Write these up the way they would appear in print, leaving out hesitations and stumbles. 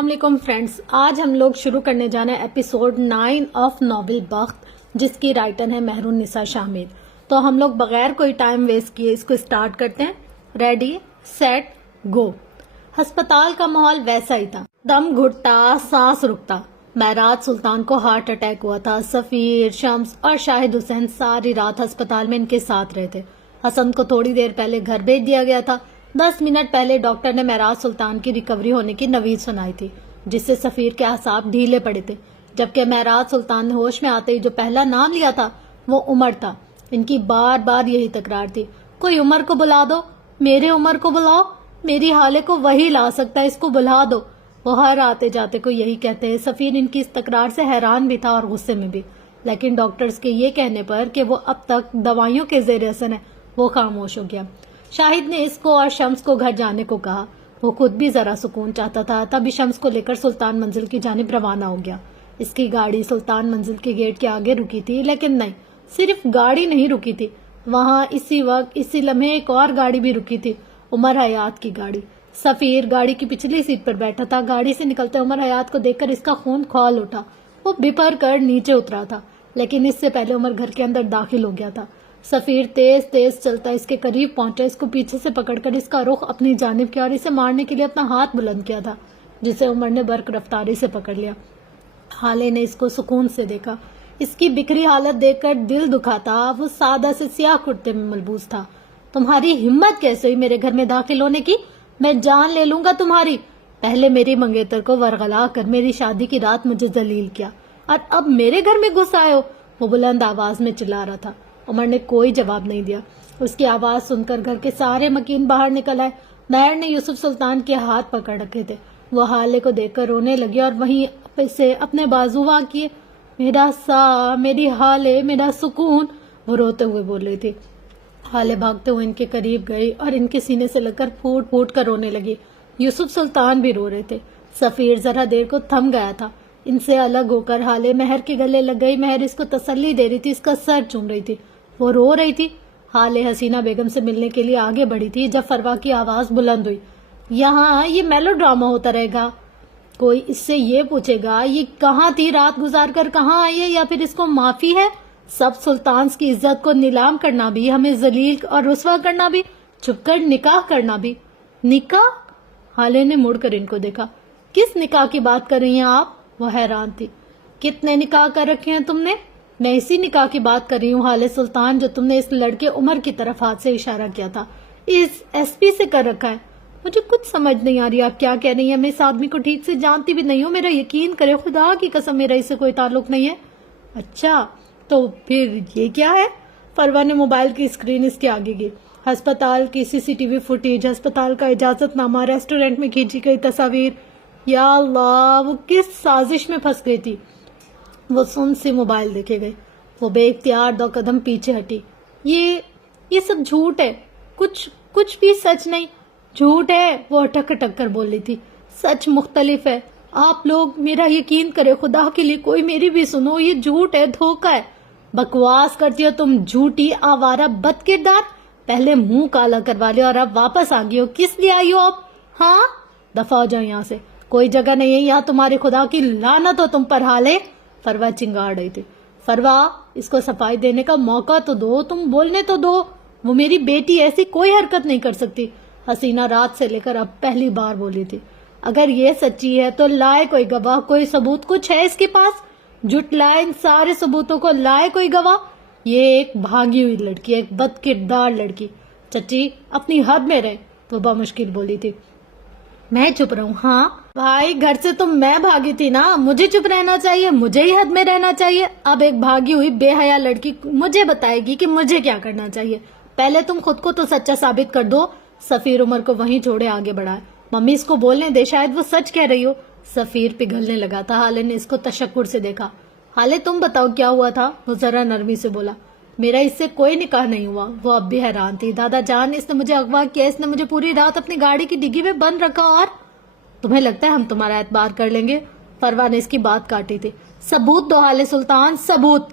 السلام علیکم فرینڈز، آج ہم لوگ شروع کرنے جانا ہے ایپیسوڈ 9 آف ناول بخت، جس کی رائٹر ہے مہر النساء شامل۔ تو ہم لوگ بغیر کوئی ٹائم ویسٹ کیے اس کو سٹارٹ کرتے ہیں۔ ریڈی سیٹ گو۔ ہسپتال کا ماحول ویسا ہی تھا، دم گھٹتا، سانس رکتا۔ معراج سلطان کو ہارٹ اٹیک ہوا تھا۔ سفیر، شمس اور شاہد حسین ساری رات ہسپتال میں ان کے ساتھ رہے تھے۔ حسن کو تھوڑی دیر پہلے گھر بھیج دیا گیا تھا۔ 10 منٹ پہلے ڈاکٹر نے معراج سلطان کی ریکوری ہونے کی نوید سنائی تھی، جس سے سفیر کے اعصاب ڈھیلے پڑے تھے، جبکہ معراج سلطان نے ہوش میں آتے ہی جو پہلا نام لیا تھا وہ عمر تھا۔ ان کی بار بار یہی تکرار تھی، کوئی عمر کو بلا دو، میرے عمر کو بلاؤ، میری حالے کو وہی لا سکتا ہے، اس کو بلا دو۔ وہ ہر آتے جاتے کو یہی کہتے ہیں۔ سفیر ان کی اس تکرار سے حیران بھی تھا اور غصے میں بھی، لیکن ڈاکٹرز کے یہ کہنے پر کہ وہ اب تک دوائیوں کے زیر اثر ہے، وہ خاموش ہو گیا۔ شاہد نے اس کو اور شمس کو گھر جانے کو کہا۔ وہ خود بھی ذرا سکون چاہتا تھا، تبھی شمس کو لے کر سلطان منزل کی جانب روانہ ہو گیا۔ اس کی گاڑی سلطان منزل کے گیٹ کے آگے رکی تھی، لیکن نہیں، صرف گاڑی نہیں رکی تھی، وہاں اسی وقت اسی لمحے ایک اور گاڑی بھی رکی تھی، عمر حیات کی گاڑی۔ سفیر گاڑی کی پچھلی سیٹ پر بیٹھا تھا۔ گاڑی سے نکلتے عمر حیات کو دیکھ کر اس کا خون کھول اٹھا۔ وہ بپھر کر نیچے اترا تھا، لیکن اس سے پہلے عمر گھر کے اندر داخل ہو گیا تھا۔ سفیر تیز تیز چلتا اس کے قریب پہنچا، اس کو پیچھے سے پکڑ کر اس کا رخ اپنی جانب کیا اور اسے مارنے کے لیے اپنا ہاتھ بلند کیا تھا، جسے عمر نے برق رفتاری سے پکڑ لیا۔ حالے نے اس کو سکون سے دیکھا۔ اس کی بکھری حالت دیکھ کر دل دکھا تھا۔ وہ سادہ سے سیاہ کرتے میں ملبوس تھا۔ تمہاری ہمت کیسے ہوئی میرے گھر میں داخل ہونے کی؟ میں جان لے لوں گا تمہاری۔ پہلے میری منگیتر کو ورغلا کر میری شادی کی رات مجھے ذلیل کیا، اور اب میرے گھر میں گھس آئے ہو، وہ بلند آواز میں چلا رہا تھا۔ عمر نے کوئی جواب نہیں دیا۔ اس کی آواز سن کر گھر کے سارے مکین باہر نکل آئے۔ مہر نے یوسف سلطان کے ہاتھ پکڑ رکھے تھے۔ وہ حالے کو دیکھ کر رونے لگی اور وہیں سے اپنے بازو وا کیے۔ میرا سا، میری حالے، میرا سکون، وہ روتے ہوئے بول رہی تھی۔ حالے بھاگتے ہوئے ان کے قریب گئی اور ان کے سینے سے لگ کر پھوٹ پھوٹ کر رونے لگی۔ یوسف سلطان بھی رو رہے تھے۔ سفیر ذرا دیر کو تھم گیا تھا۔ ان سے الگ ہو کر حالے مہر کے گلے لگ گئی۔ مہر اس کو تسلی دے رہی تھی، اس کا سر چوم رہی تھی، وہ رو رہی تھی۔ حالے حسینہ بیگم سے ملنے کے لیے آگے بڑھی تھی جب فروا کی آواز بلند ہوئی، یہاں یہ میلو ڈرامہ ہوتا رہے گا؟ کوئی اس سے یہ پوچھے گا یہ کہاں تھی رات گزار کر کہاں آئی ہے، یا پھر اس کو معافی ہے؟ سب سلطانز کی عزت کو نیلام کرنا بھی، ہمیں ذلیل اور رسوا کرنا بھی، چھپ کر نکاح کرنا بھی۔ نکاح؟ حالے نے مڑ کر ان کو دیکھا۔ کس نکاح کی بات کر رہی ہیں آپ؟ وہ حیران تھی۔ کتنے نکاح کر رکھے ہیں تم نے؟ میں اسی نکاح کی بات کر رہی ہوں حالے سلطان، جو تم نے اس لڑکے عمر کی طرف ہاتھ سے اشارہ کیا تھا، اس ایس پی سے کر رکھا ہے۔ مجھے کچھ سمجھ نہیں آ رہی آپ کیا کہہ رہی ہیں، میں اس آدمی کو ٹھیک سے جانتی بھی نہیں ہوں، میرا یقین کرے خدا کی قسم میرا اس سے کوئی تعلق نہیں ہے۔ اچھا تو پھر یہ کیا ہے؟ فروا نے موبائل کی اسکرین اس کے آگے کی۔ ہسپتال کی CCTV فوٹیج، ہسپتال کا اجازت نامہ، ریسٹورینٹ میں کھینچی گئی تصاویر۔ یا اللہ، وہ کس سازش میں پھنس گئی تھی؟ وہ سن سے موبائل دیکھے گئے۔ وہ بے اختیار 2 قدم پیچھے ہٹی۔ یہ سب جھوٹ ہے، کچھ بھی سچ نہیں، جھوٹ ہے، وہ اٹک اٹک کر بول رہی تھی۔ سچ مختلف ہے، آپ لوگ میرا یقین کرے خدا کے لیے، کوئی میری بھی سنو، یہ جھوٹ ہے، دھوکہ ہے۔ بکواس کرتی ہو تم، جھوٹی آوارہ بد کردار، پہلے منہ کالا کروا لیا اور اب واپس آ گئی ہو، کس لیے آئی ہو اب؟ ہاں دفع ہو جاؤ یہاں سے، کوئی جگہ نہیں ہے یہاں، تمہارے خدا کی لعنت ہو تم پر حالے۔ فروا چنگاڑ رہی تھی۔ فروا، اس کو صفائی دینے کا موقع تو دو، تم بولنے تو دو، وہ میری بیٹی ایسی کوئی حرکت نہیں کر سکتی۔ حسینہ رات سے لے کر اب پہلی بار بولی تھی۔ اگر یہ سچی ہے تو لائے کوئی گواہ، کوئی ثبوت کچھ ہے اس کے پاس؟ جھٹ لائے ان سارے ثبوتوں کو، لائے کوئی گواہ؟ یہ ایک بھاگی ہوئی لڑکی، ایک بد کردار لڑکی۔ چچی اپنی حد میں رہے، تو بمشکل بولی تھی۔ میں چپ رہوں؟ ہاں بھائی، گھر سے تو میں بھاگی تھی نا، مجھے چپ رہنا چاہیے، مجھے ہی حد میں رہنا چاہیے۔ اب ایک بھاگی ہوئی بے حیا لڑکی مجھے بتائے گی کہ مجھے کیا کرنا چاہیے؟ پہلے تم خود کو تو سچا ثابت کر دو۔ سفیر عمر کو وہیں چھوڑے آگے بڑھائے۔ ممی اس کو بولنے دے، شاید وہ سچ کہہ رہی ہو۔ سفیر پگھلنے لگا تھا۔ حالے نے اس کو تشکر سے دیکھا۔ حالے تم بتاؤ کیا ہوا تھا؟ وہ ذرا نرمی سے بولا۔ میرا اس سے کوئی نکاح نہیں ہوا۔ وہ اب بھی حیران تھی۔ دادا جان، اس نے مجھے اغوا کیا، اس نے مجھے پوری رات اپنی گاڑی کی ڈگی میں بند رکھا، اور تمہیں لگتا ہے ہم تمہارا اعتبار کر لیں گے؟ فروا نے اس کی بات کاٹی تھی۔ ثبوت دو حالے سلطان، ثبوت۔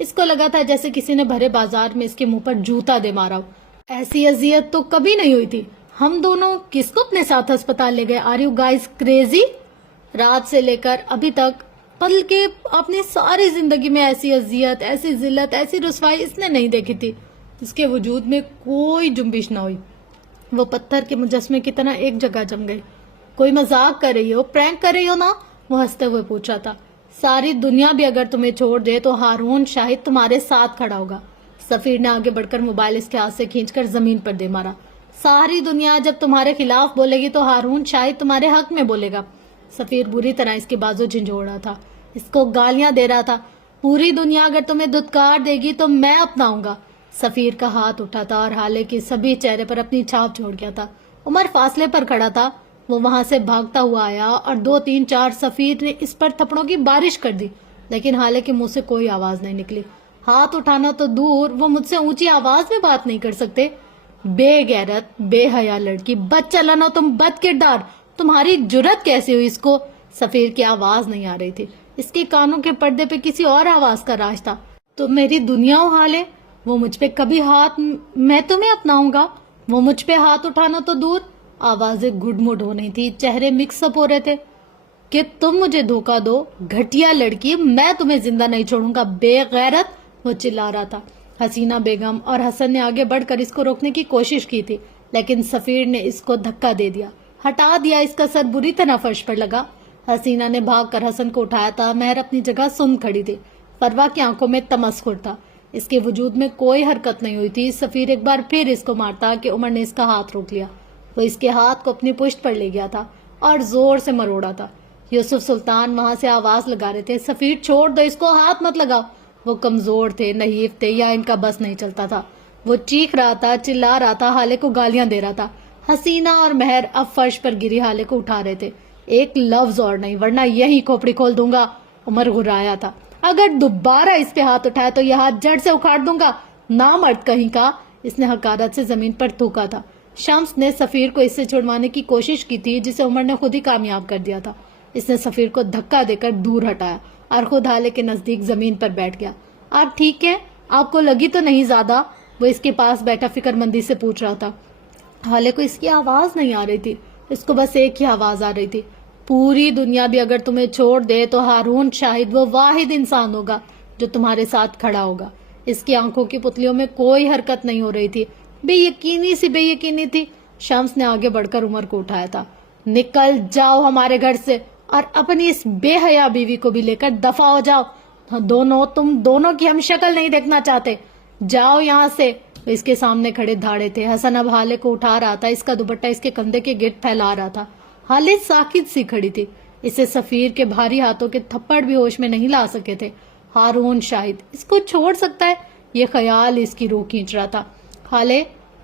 اس کو لگا تھا جیسے کسی نے بھرے بازار میں اس کے منہ پر جوتا دے مارا ہو۔ ایسی اذیت تو کبھی نہیں ہوئی تھی۔ ہم دونوں کس کو اپنے ساتھ ہسپتال لے گئے؟ Are you guys crazy? رات سے لے کر ابھی تک بلکہ اپنی ساری زندگی میں ایسی اذیت، ایسی ذلت، ایسی رسوائی اس نے نہیں دیکھی تھی۔ اس کے وجود میں کوئی جنبش نہ ہوئی۔ وہ پتھر کے مجسمے کی طرح ایک جگہ جم گئی۔ کوئی مذاق کر رہی ہو، پرینک کر رہی ہو نا؟ وہ ہنستے ہوئے پوچھا تھا۔ ساری دنیا بھی اگر تمہیں چھوڑ دے تو ہارون شاہد تمہارے ساتھ کھڑا ہوگا۔ سفیر نے آگے بڑھ کر موبائل اس کے ہاتھ سے کھینچ کر زمین پر دے مارا۔ ساری دنیا جب تمہارے خلاف بولے گی تو ہارون شاہد تمہارے حق میں بولے گا۔ سفیر بری طرح اس کے بازو جھنجھوڑ رہا تھا، اس کو گالیاں دے رہا تھا۔ پوری دنیا اگر تمہیں دھتکار دے گی تو میں اپناؤں گا۔ سفیر کا ہاتھ اٹھا تھا اور حالے کے سبھی چہرے پر اپنی چھاپ چھوڑ گیا تھا۔ عمر فاصلے پر کھڑا تھا۔ وہ وہاں سے بھاگتا ہوا آیا اور 2 3 4 سفیر نے اس پر تھپڑوں کی بارش کر دی، لیکن حالے کے منہ سے کوئی آواز نہیں نکلی۔ ہاتھ اٹھانا تو دور، وہ مجھ سے اونچی آواز میں بات نہیں کر سکتے۔ بے غیرت، بے حیا لڑکی، بد چلن ہو تم، بد کردار، تمہاری جرت کیسے ہوئی؟ اس کو سفیر کی آواز نہیں آ رہی تھی۔ اس کے کانوں کے پردے پہ کسی اور آواز کا راج تھا۔ تو میری دنیا و حال ہے، وہ مجھ پہ کبھی ہاتھ، میں تمہیں اپناؤں گا؟ وہ مجھ پہ ہاتھ اٹھانا تو دور، آوازیں گڈ مڈ ہو رہی تھی، چہرے مکس اپ ہو رہے تھے۔ کہ تم مجھے دھوکہ دو، گھٹیا لڑکی، میں تمہیں زندہ نہیں چھوڑوں گا، بے غیرت، وہ چلا رہا تھا۔ حسینہ بیگم اور حسن نے آگے بڑھ کر اس کو روکنے کی کوشش کی تھی، لیکن سفیر نے اس کو دھکا دے دیا، ہٹا دیا۔ اس کا سر بری طرح فرش پر لگا۔ حسینہ نے بھاگ کر حسن کو اٹھایا تھا۔ مہر اپنی جگہ سن کھڑی تھی۔ فروا کی آنکھوں میں تمسخر تھا، اس کے وجود میں کوئی حرکت نہیں ہوئی تھی۔ سفیر ایک بار پھر اس کو مارتا کہ عمر نے اس کا ہاتھ روک لیا۔ وہ اس کے ہاتھ کو اپنی پشت پر لے گیا تھا اور زور سے مروڑا تھا۔ یوسف سلطان وہاں سے آواز لگا رہے تھے، سفیر چھوڑ دو اس کو، ہاتھ مت لگاؤ۔ وہ کمزور تھے، نحیف تھے، یا ان کا بس نہیں چلتا تھا۔ وہ چیخ رہا تھا، چلا رہا تھا، حالے کو گالیاں دے رہا تھا۔ حسینہ اور مہر اب فرش پر گری حالے کو اٹھا رہے تھے۔ ایک لفظ اور نہیں، ورنہ یہی کھوپڑی کھول دوں گا، عمر غرایا تھا۔ اگر دوبارہ اس پہ ہاتھ اٹھایا تو یہ ہاتھ جڑ سے اکھاڑ دوں گا، نامرد کہیں کا۔ اس نے حقارت سے زمین پر تھوکا تھا۔ شمس نے سفیر کو اس سے چھڑوانے کی کوشش کی تھی، جسے عمر نے خود ہی کامیاب کر دیا تھا۔ اس نے سفیر کو دھکا دے کر دور ہٹایا اور خود حالے کے نزدیک زمین پر بیٹھ گیا۔ آپ ٹھیک ہے؟ آپ کو لگی تو نہیں زیادہ؟ وہ اس کے پاس بیٹھا فکر مندی سے پوچھ رہا تھا۔ حالے کو اس کی آواز نہیں آ رہی تھی، اس کو بس ایک ہی آواز آ رہی تھی، پوری دنیا بھی اگر تمہیں چھوڑ دے تو ہارون شاہد وہ واحد انسان ہوگا جو تمہارے ساتھ کھڑا ہوگا۔ اس کی آنکھوں کی پتلیوں میں کوئی حرکت نہیں ہو رہی تھی، بے یقینی سی بے یقینی تھی۔ شمس نے آگے بڑھ کر عمر کو اٹھایا تھا۔ نکل جاؤ ہمارے گھر سے اور اپنی اس بے حیا بیوی کو بھی لے کر دفع ہو جاؤ۔ تم دونوں کی ہم شکل نہیں دیکھنا چاہتے، جاؤ یہاں سے۔ اس کے سامنے کھڑے دھاڑے تھے۔ حسن اب حالے کو اٹھا رہا تھا، اس کا دوپٹہ اس کے کندھے کے گرد پھیلا رہا تھا۔ حالے ساکت سی کھڑی تھی، اسے سفیر کے بھاری ہاتھوں کے تھپڑ بھی ہوش میں نہیں لا سکے تھے۔ ہارون شاہد اس کو چھوڑ سکتا ہے؟ یہ خیال اس کی روح کھینچ رہا تھا۔ حالے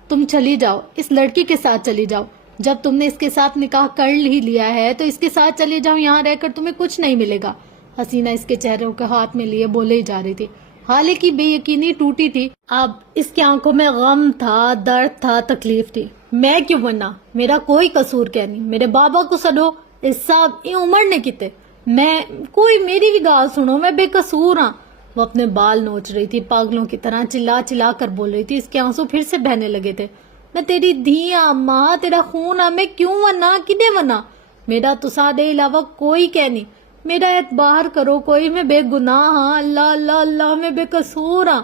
تم چلی جاؤ، اس لڑکی کے ساتھ چلی جاؤ۔ جب تم نے اس کے ساتھ نکاح کر ہی لیا ہے تو اس کے ساتھ چلی جاؤ، یہاں رہ کر تمہیں کچھ نہیں ملے گا۔ حسینہ اس کے چہرے کو ہاتھ میں لیے بولے ہی جا رہی تھی۔ حالے کی بے یقینی ٹوٹی تھی، اب اس کی آنکھوں میں غم تھا، درد تھا، تکلیف تھی۔ میں کیوں بننا؟ میرا کوئی قصور کیا نہیں، میرے بابا کو سڈو، اس سب عمر نے کیتے، میں کوئی میری بھی گال سنو، میں بے قصور ہاں۔ وہ اپنے بال نوچ رہی تھی، پاگلوں کی طرح چلا چلا کر بول رہی تھی۔ اس کے آنسو پھر سے بہنے لگے تھے۔ میں تیری دھی ہاں ماں، تیرا خون ہاں، میں کیوں ونا، کدے ونا؟ میرا تسا دے علاوہ کوئی کہہ نہیں، میرا اعتبار کرو کوئی، میں بے گناہ ہاں، اللہ اللہ اللہ، میں بے قصور ہاں۔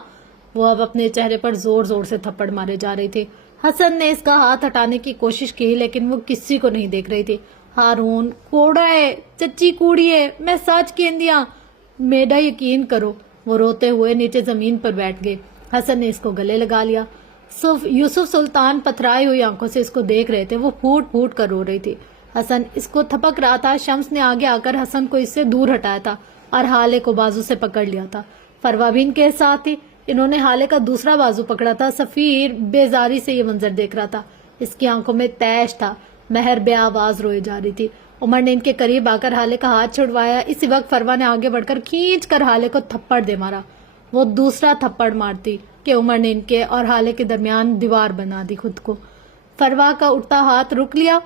وہ اب اپنے چہرے پر زور زور سے تھپڑ مارے جا رہی تھی۔ حسن نے اس کا ہاتھ ہٹانے کی کوشش کی، لیکن وہ کسی کو نہیں دیکھ رہی تھی۔ ہارون کوڑا ہے، چچی کوڑی ہے، میں سچ کہندیاں، میرا یقین کرو۔ وہ روتے ہوئے نیچے زمین پر بیٹھ گئے۔ حسن نے اس کو گلے لگا لیا۔ یوسف سلطان پتھرائی ہوئی آنکھوں سے اس کو دیکھ رہے تھے، وہ پھوٹ پھوٹ کر رو رہی تھی۔ حسن اس کو تھپک رہا تھا۔ شمس نے آگے آ کر حسن کو اس سے دور ہٹایا تھا اور حالے کو بازو سے پکڑ لیا تھا۔ فروا بھی ان کے ساتھ تھی، انہوں نے حالے کا دوسرا بازو پکڑا تھا۔ سفیر بیزاری سے یہ منظر دیکھ رہا تھا، اس کی آنکھوں میں تیش تھا۔ مہر بے آواز روئے جا رہی تھی۔ عمر نے ان کے قریب آ کر حالے کا ہاتھ چھڑوایا۔ اسی وقت فروا نے آگے بڑھ کر کھینچ کر حالے کو تھپڑ دے مارا۔ وہ دوسرا تھپڑ مارتی کہ عمر نے ان کے اور حالے کے درمیان دیوار بنا دی خود کو۔ فروا کا اٹھتا ہاتھ رک لیا۔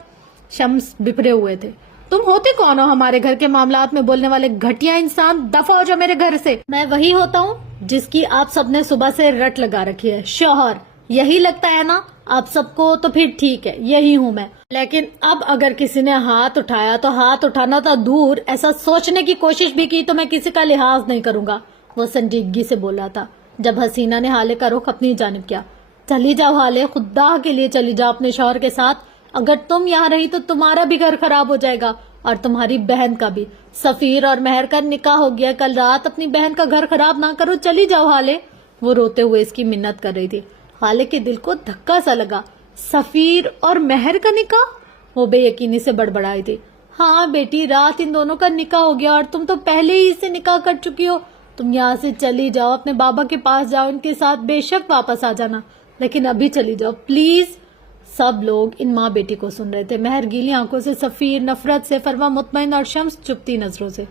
شمس بپرے ہوئے تھے۔ تم ہوتے کون ہو ہمارے گھر کے معاملات میں بولنے والے گھٹیا انسان؟ دفع ہو جاؤ میرے گھر سے۔ میں وہی ہوتا ہوں جس کی آپ سب نے صبح سے رٹ لگا رکھی ہے، شوہر۔ یہی لگتا ہے نا آپ سب کو؟ تو پھر ٹھیک ہے، یہی ہوں میں۔ لیکن اب اگر کسی نے ہاتھ اٹھایا تو ہاتھ اٹھانا تھا دور، ایسا سوچنے کی کوشش بھی کی تو میں کسی کا لحاظ نہیں کروں گا، وہ سنجیدگی سے بولا تھا جب حسینہ نے حالے کا رخ اپنی جانب کیا۔ چلی جاؤ حالے، خدا کے لیے چلی جاؤ اپنے شوہر کے ساتھ۔ اگر تم یہاں رہی تو تمہارا بھی گھر خراب ہو جائے گا اور تمہاری بہن کا بھی۔ سفیر اور مہر کا نکاح ہو گیا کل رات، اپنی بہن کا گھر خراب نہ کرو، چلی جاؤ حالے۔ وہ روتے ہوئے اس کی منت کر رہی تھی۔ حالے کے دل کو دھکا سا لگا۔ سفیر اور مہر کا نکاح؟ وہ بے یقینی سے بڑبڑائی تھی۔ ہاں بیٹی، رات ان دونوں کا نکاح ہو گیا اور تم تو پہلے ہی سے نکاح کر چکی ہو۔ تم یہاں سے چلی جاؤ، اپنے بابا کے پاس جاؤ، ان کے ساتھ بے شک واپس آ جانا، لیکن ابھی چلی جاؤ پلیز۔ سب لوگ ان ماں بیٹی کو سن رہے تھے، مہر گیلی آنکھوں سے، سفیر نفرت سے، فروا مطمئن اور شمس چپتی نظروں سے۔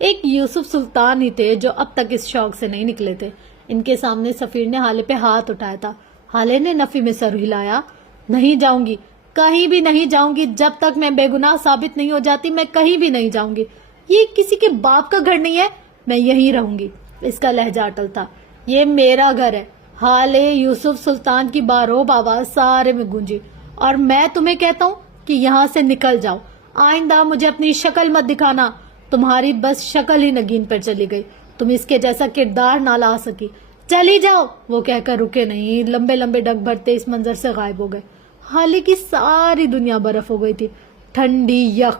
ایک یوسف سلطان ہی تھے جو اب تک اس شوق سے نہیں نکلے تھے۔ ان کے سامنے سفیر نے حالے پہ ہاتھ اٹھایا تھا۔ حالے نے نفی میں سر ہلایا۔ نہیں جاؤں گی، کہیں بھی نہیں جاؤں گی، جب تک میں بے گناہ ثابت نہیں ہو جاتی میں کہیں بھی نہیں جاؤں گی۔ یہ کسی کے باپ کا گھر نہیں ہے، میں یہیں رہوں گی۔ اس کا لہجہ اٹل تھا۔ یہ میرا گھر ہے۔ حالے یوسف سلطان کی باروب آواز سارے میں گونجی۔ اور میں تمہیں کہتا ہوں کہ یہاں سے نکل جاؤ، آئندہ مجھے اپنی شکل مت دکھانا۔ تمہاری بس شکل ہی نگین پر چلی گئی، تم اس کے جیسا کردار نہ لا سکی۔ چلی جاؤ، وہ کہہ کر رکے نہیں، لمبے لمبے ڈگ بھرتے اس منظر سے غائب ہو گئے۔ حالے کی ساری دنیا برف ہو گئی تھی، ٹھنڈی یخ۔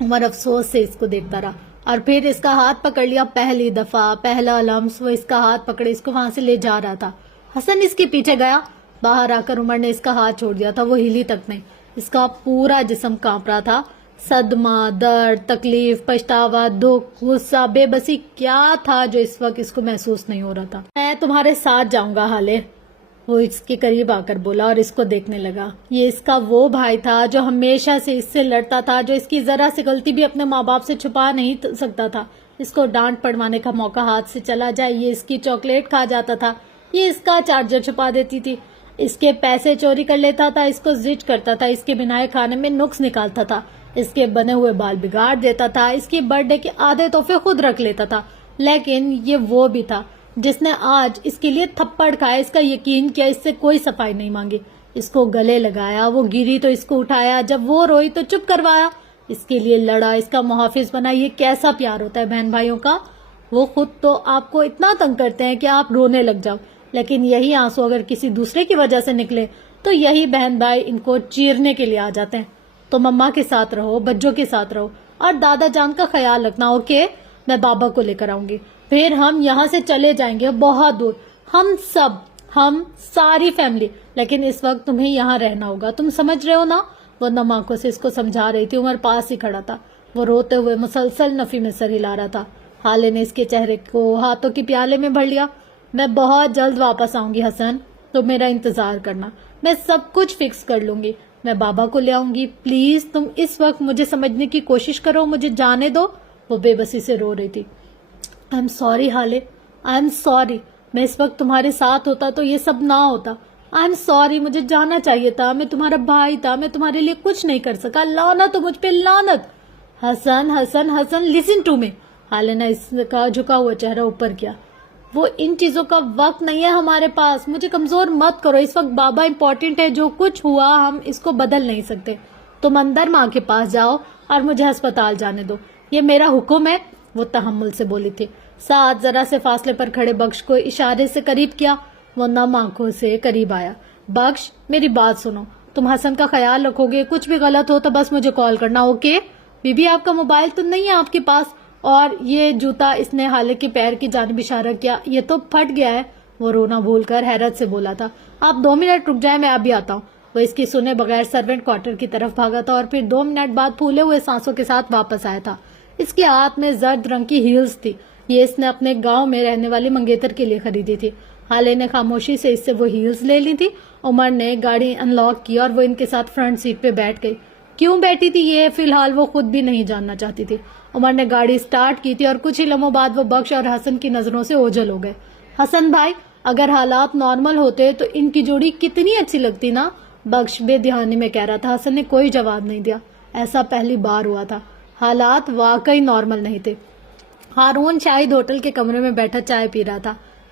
عمر افسوس سے اس کو دیکھتا رہا اور پھر اس کا ہاتھ پکڑ لیا۔ پہلی دفعہ، پہلا لمس، وہ اس کا ہاتھ پکڑے اس کو وہاں سے لے جا رہا تھا۔ حسن اس کے پیچھے گیا۔ باہر آ کر عمر نے اس کا ہاتھ چھوڑ دیا تھا، وہ ہلی تک نہیں۔ اس کا پورا جسم کانپ رہا تھا۔ صدمہ، درد، تکلیف، پچھتاوا، دکھ، غصہ، بے بسی، کیا تھا جو اس وقت اس کو محسوس نہیں ہو رہا تھا۔ میں تمہارے ساتھ جاؤں گا حالے، وہ اس کے قریب آ کر بولا اور اس کو دیکھنے لگا۔ یہ اس کا وہ بھائی تھا جو ہمیشہ سے اس سے لڑتا تھا، جو اس کی ذرا سی غلطی بھی اپنے ماں باپ سے چھپا نہیں سکتا تھا۔ اس کو ڈانٹ پڑوانے کا موقع ہاتھ سے چلا جائے، یہ اس کی چاکلیٹ کھا جاتا تھا، یہ اس کا چارجر چھپا دیتی تھی، اس کے پیسے چوری کر لیتا تھا، اس کو زج کرتا تھا، اس کے بنائے کھانے میں نقص نکالتا تھا، اس کے بنے ہوئے بال بگاڑ دیتا تھا، اس کی برتھ ڈے کے آدھے تحفے خود رکھ لیتا تھا۔ لیکن یہ وہ بھی تھا جس نے آج اس کے لیے تھپڑ کھایا، اس کا یقین کیا، اس سے کوئی صفائی نہیں مانگی، اس کو گلے لگایا، وہ گری تو اس کو اٹھایا، جب وہ روئی تو چپ کروایا، اس کے لیے لڑا، اس کا محافظ بنا۔ یہ کیسا پیار ہوتا ہے بہن بھائیوں کا؟ وہ خود تو آپ کو اتنا تنگ کرتے ہیں کہ آپ رونے لگ جاؤ، لیکن یہی آنسو اگر کسی دوسرے کی وجہ سے نکلے تو یہی بہن بھائی ان کو چیرنے کے لیے آ جاتے ہیں۔ تو مما کے ساتھ رہو، بچوں کے ساتھ رہو اور دادا جان کا خیال رکھنا، اوکے؟ میں بابا کو لے کر آؤں گی، پھر ہم یہاں سے چلے جائیں گے بہت دور، ہم ساری فیملی، لیکن اس وقت تمہیں یہاں رہنا ہوگا، تم سمجھ رہے ہو نا؟ وہ نم آنکھوں سے اس کو سمجھا رہی تھی۔ عمر پاس ہی کھڑا تھا، وہ روتے ہوئے مسلسل نفی میں سر ہلا رہا تھا۔ حالے نے اس کے چہرے کو ہاتھوں کے پیالے میں بھر لیا۔ میں بہت جلد واپس آؤں گی حسن، تو میرا انتظار کرنا، میں سب کچھ فکس کر لوں گی، میں بابا کو لے آؤں گی، پلیز تم اس وقت مجھے سمجھنے کی کوشش کرو، مجھے جانے دو۔ وہ بے بسی سے رو رہی تھی۔ آئی ایم سوری حالے، آئی ایم سوری، میں اس وقت تمہارے ساتھ ہوتا تو یہ سب نہ ہوتا۔ آئی ایم سوری، مجھے جانا چاہیے تھا، میں تمہارا بھائی تھا، میں تمہارے لیے کچھ نہیں کر سکا، لعنت ہو مجھ پہ، لعنت۔ حسن حسن حسن لسن ٹو می، حالے نے اس کا جھکا ہوا چہرہ اوپر کیا۔ وہ ان چیزوں کا وقت نہیں ہے ہمارے پاس، مجھے کمزور مت کرو، اس وقت بابا امپورٹنٹ ہے، جو کچھ ہوا ہم اس کو بدل نہیں سکتے، تم اندر ماں کے پاس جاؤ اور مجھے ہسپتال جانے دو، یہ میرا حکم ہے، وہ تحمل سے بولی تھی۔ ساتھ ذرا سے فاصلے پر کھڑے بخش کو اشارے سے قریب کیا، وہ نم آنکھوں سے قریب آیا۔ بخش میری بات سنو، تم حسن کا خیال رکھو گے، کچھ بھی غلط ہو تو بس مجھے کال کرنا، اوکے؟ بی بی آپ کا موبائل تو نہیں ہے آپ کے پاس؟ اور یہ جوتا، اس نے حالے کے پیر کی جانب اشارہ کیا، یہ تو پھٹ گیا ہے، وہ رونا بھول کر حیرت سے بولا تھا۔ آپ 2 منٹ رک جائیں، میں ابھی آتا ہوں۔ وہ اس کی سنے بغیر سرونٹ کوارٹر کی طرف بھاگا تھا اور پھر 2 منٹ بعد پھولے ہوئے سانسوں کے ساتھ واپس آیا تھا۔ اس کے ہاتھ میں زرد رنگ کی ہیلز تھی، یہ اس نے اپنے گاؤں میں رہنے والی منگیتر کے لیے خریدی تھی۔ حالے نے خاموشی سے اس سے وہ ہیلز لے لی تھی۔ عمر نے گاڑی ان لاک کی اور وہ ان کے ساتھ فرنٹ سیٹ پہ بیٹھ گئی۔ کیوں بیٹھی تھی یہ فی الحال وہ خود بھی نہیں جاننا چاہتی تھی۔ عمر نے گاڑی سٹارٹ کی تھی اور کچھ ہی لمحوں بعد وہ بخش اور حسن کی نظروں سے اوجھل ہو گئے۔ حسن بھائی، اگر حالات نارمل ہوتے تو ان کی جوڑی کتنی اچھی لگتی نا، بخش بے دھیانی میں کہہ رہا تھا۔ حسن نے کوئی جواب نہیں دیا، ایسا پہلی بار ہوا تھا، حالات واقعی نارمل نہیں تھے۔ ہارون شاہد ہوٹل کے کمرے میں بیٹھا چائے پی رہا تھا۔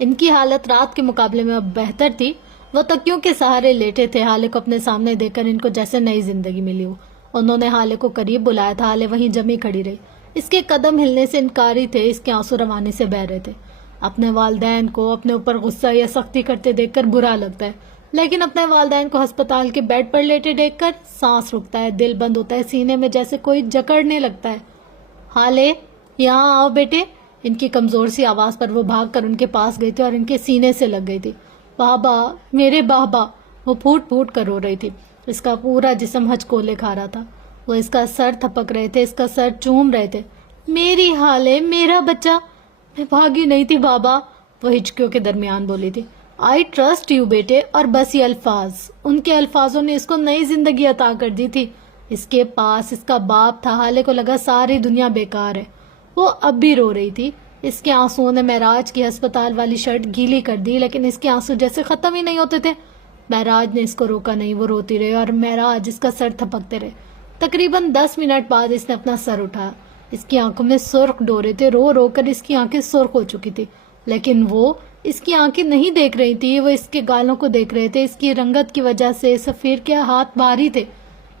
ان کی حالت رات کے مقابلے میں اب بہتر تھی. وہ تکیوں کے سہارے لیٹے تھے. حالے کو اپنے سامنے دیکھ کر ان کو جیسے نئی زندگی ملی ہو. انہوں نے حالے کو قریب بلایا تھا. حالے وہیں جمی کھڑی رہی. اس کے قدم ہلنے سے انکاری تھے. اس کے آنسو روانی سے بہہ رہے تھے. اپنے والدین کو اپنے اوپر غصہ یا سختی کرتے دیکھ کر برا لگتا ہے، لیکن اپنے والدین کو ہسپتال کے بیڈ پر لیٹے دیکھ کر سانس رکتا ہے، دل بند ہوتا ہے سینے میں، جیسے کوئی جکڑنے لگتا ہے. حالے یہاں آؤ بیٹے. ان کی کمزور سی آواز پر وہ بھاگ کر ان کے پاس گئی تھی اور ان کے سینے سے لگ گئی تھی. بابا، میرے بابا. وہ پھوٹ پھوٹ کر رو رہی تھی. اس کا پورا جسم ہچکولے کھا رہا تھا. وہ اس کا سر تھپک رہے تھے، اس کا سر چوم رہے تھے. میری حالے، میرا بچہ. میں بھاگی نہیں تھی بابا، وہ ہچکیوں کے درمیان بولی تھی. آئی ٹرسٹ یو بیٹے. اور بس یہ الفاظ، ان کے الفاظوں نے اس کو نئی زندگی عطا کر دی تھی. اس کے پاس اس کا باپ تھا. حالے کو لگا ساری دنیا بیکار ہے. وہ اب بھی رو رہی تھی. اس کے آنسوؤں نے معراج کی ہسپتال والی شرٹ گیلی کر دی، لیکن اس کے آنسو جیسے ختم ہی نہیں ہوتے تھے. معراج نے اس کو روکا نہیں. وہ روتی رہی اور معراج اس کا سر تھپکتے رہے. تقریباً 10 منٹ بعد اس نے اپنا سر اٹھایا. اس کی آنکھوں میں سرخ ڈورے تھے. رو رو کر اس کی آنکھیں سرخ ہو چکی تھی، لیکن وہ اس کی آنکھیں نہیں دیکھ رہی تھی. وہ اس کے گالوں کو دیکھ رہے تھے. اس کی رنگت کی وجہ سے سفیر کے ہاتھ بھاری تھے.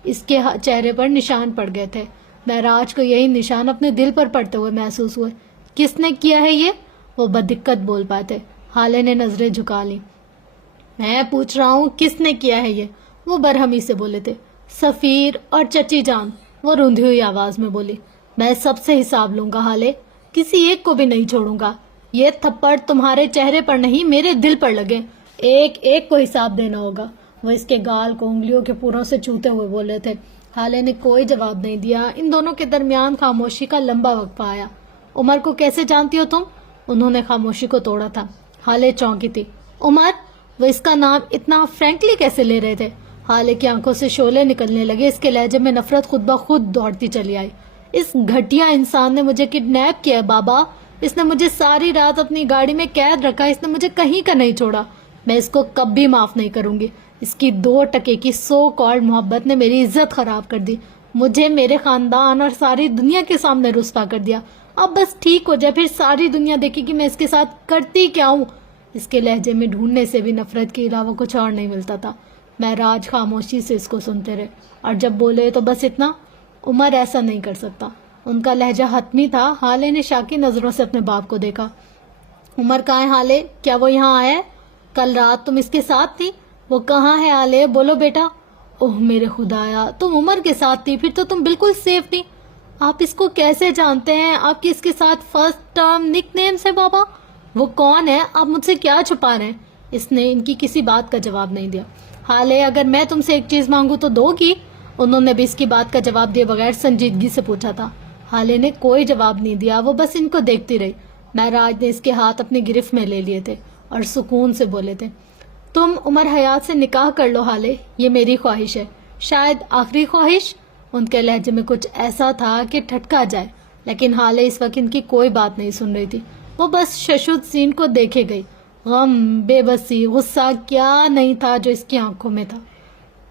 اس کے چہرے پر نشان پڑ گئے تھے. معراج کو یہی نشان اپنے دل پر پڑتے ہوئے محسوس ہوئے. کس نے کیا ہے یہ؟ وہ بددقت بول پاتے. حالے نے نظریں جھکا لی. میں پوچھ رہا ہوں کس نے کیا ہے یہ؟ وہ برہمی سے بولے تھے. سفیر اور چچی جان، وہ روندھی ہوئی آواز میں بولی. میں سب سے حساب لوں گا حالے، کسی ایک کو بھی نہیں چھوڑوں گا. یہ تھپڑ تمہارے چہرے پر نہیں، میرے دل پر لگے. ایک ایک کو حساب دینا ہوگا. وہ اس کے گال کو انگلیوں کے پوروں سے چھوتے ہوئے بولے تھے. حالے نے کوئی جواب نہیں دیا. ان دونوں کے درمیان خاموشی کا لمبا وقفہ آیا. عمر کو کیسے جانتی ہو تم؟ انہوں نے خاموشی کو توڑا تھا. حالے چونکی تھی. عمر؟ وہ اس کا نام اتنا فرینکلی کیسے لے رہے تھے؟ حالے کی آنکھوں سے شعلے نکلنے لگے. اس کے لہجے میں نفرت خود بخود دوڑتی چلی آئی. اس گھٹیا انسان نے مجھے کڈنیپ کیا ہے بابا. اس نے مجھے ساری رات اپنی گاڑی میں قید رکھا. اس نے مجھے کہیں کا نہیں چھوڑا. میں اس کو کبھی معاف نہیں کروں گی. اس کی 2 ٹکے کی سو کالڈ محبت نے میری عزت خراب کر دی. مجھے میرے خاندان اور ساری دنیا کے سامنے رسوا کر دیا. اب بس ٹھیک ہو جائے، پھر ساری دنیا دیکھے کہ میں اس کے ساتھ کرتی کیا ہوں. اس کے لہجے میں ڈھونڈنے سے بھی نفرت کے علاوہ کچھ اور نہیں ملتا تھا. معراج خاموشی سے اس کو سنتے رہے، اور جب بولے تو بس اتنا. عمر ایسا نہیں کر سکتا. ان کا لہجہ حتمی تھا. حالے نے شاکی نظروں سے اپنے باپ کو دیکھا. عمر کہاں ہے حالے؟ کیا وہ یہاں آیا ہے؟ کل رات تم اس کے ساتھ تھی. وہ کہاں ہے حالے؟ بولو بیٹا. اوہ میرے خدایا، تم عمر کے ساتھ تھی، پھر تو تم بالکل سیف تھی. آپ اس کو کیسے جانتے ہیں؟ آپ کی اس کے ساتھ فرسٹ ٹرم نک نیم سے بابا. وہ کون ہے؟ آپ مجھ سے کیا چھپا رہے ہیں؟ اس نے ان کی کسی بات کا جواب نہیں دیا. حالے، اگر میں تم سے ایک چیز مانگوں تو دو گی؟ انہوں نے بھی اس کی بات کا جواب دیے بغیر سنجیدگی سے پوچھا تھا. حالے نے کوئی جواب نہیں دیا. وہ بس ان کو دیکھتی رہی. معراج نے اس کے ہاتھ اپنی گرفت میں لے لیے تھے اور سکون سے بولے تھے. تم عمر حیات سے نکاح کر لو حالے، یہ میری خواہش ہے، شاید آخری خواہش. ان کے لہجے میں کچھ ایسا تھا کہ ٹھٹکا جائے، لیکن حالے اس وقت ان کی کوئی بات نہیں سن رہی تھی. وہ بس ششد سین کو دیکھے گئی. غم، بے بسی، غصہ کیا نہیں تھا جو اس کی آنکھوں میں تھا.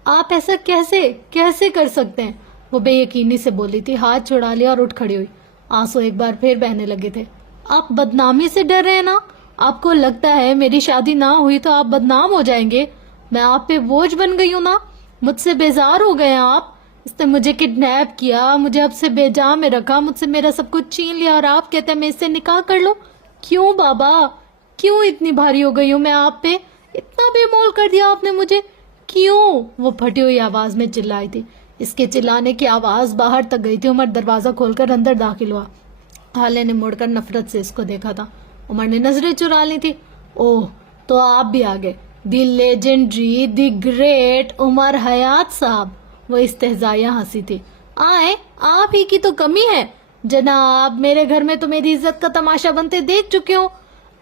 آپ ایسا کیسے کر سکتے ہیں؟ وہ بے یقینی سے بولی تھی. ہاتھ چھڑا لیا اور اٹھ کھڑی ہوئی. آنسو ایک بار پھر بہنے لگے تھے. آپ بدنامی سے ڈر رہے ہیں نا؟ آپ کو لگتا ہے میری شادی نہ ہوئی تو آپ بدنام ہو جائیں گے؟ میں آپ پہ بوجھ بن گئی ہوں نا؟ مجھ سے بیزار ہو گئے ہیں آپ؟ اس نے مجھے کڈنیپ کیا، مجھے اب سے بے جان میں رکھا، مجھ سے میرا سب کچھ چھین لیا، اور آپ کہتے ہیں میں اس سے نکاح کر لوں؟ کیوں بابا؟ کیوں اتنی بھاری ہو گئی ہوں میں آپ پہ؟ اتنا بے مول کر دیا آپ نے مجھے، کیوں؟ وہ پھٹی ہوئی آواز میں چلائی تھی. اس کے چلانے کی آواز باہر تک گئی تھی. عمر دروازہ کھول کر اندر داخل ہوا. حالے نے مڑ کر نفرت سے اس کو دیکھا تھا. عمر نے نظریں چرا لی تھی. اوہ، تو آپ بھی آگے. دی لیجنڈری، دی گریٹ عمر حیات صاحب. وہ استہزائیہ ہنسی تھی. آئے، آپ ہی کی تو کمی ہے جناب. میرے گھر میں تو میری عزت کا تماشا بنتے دیکھ چکے ہو،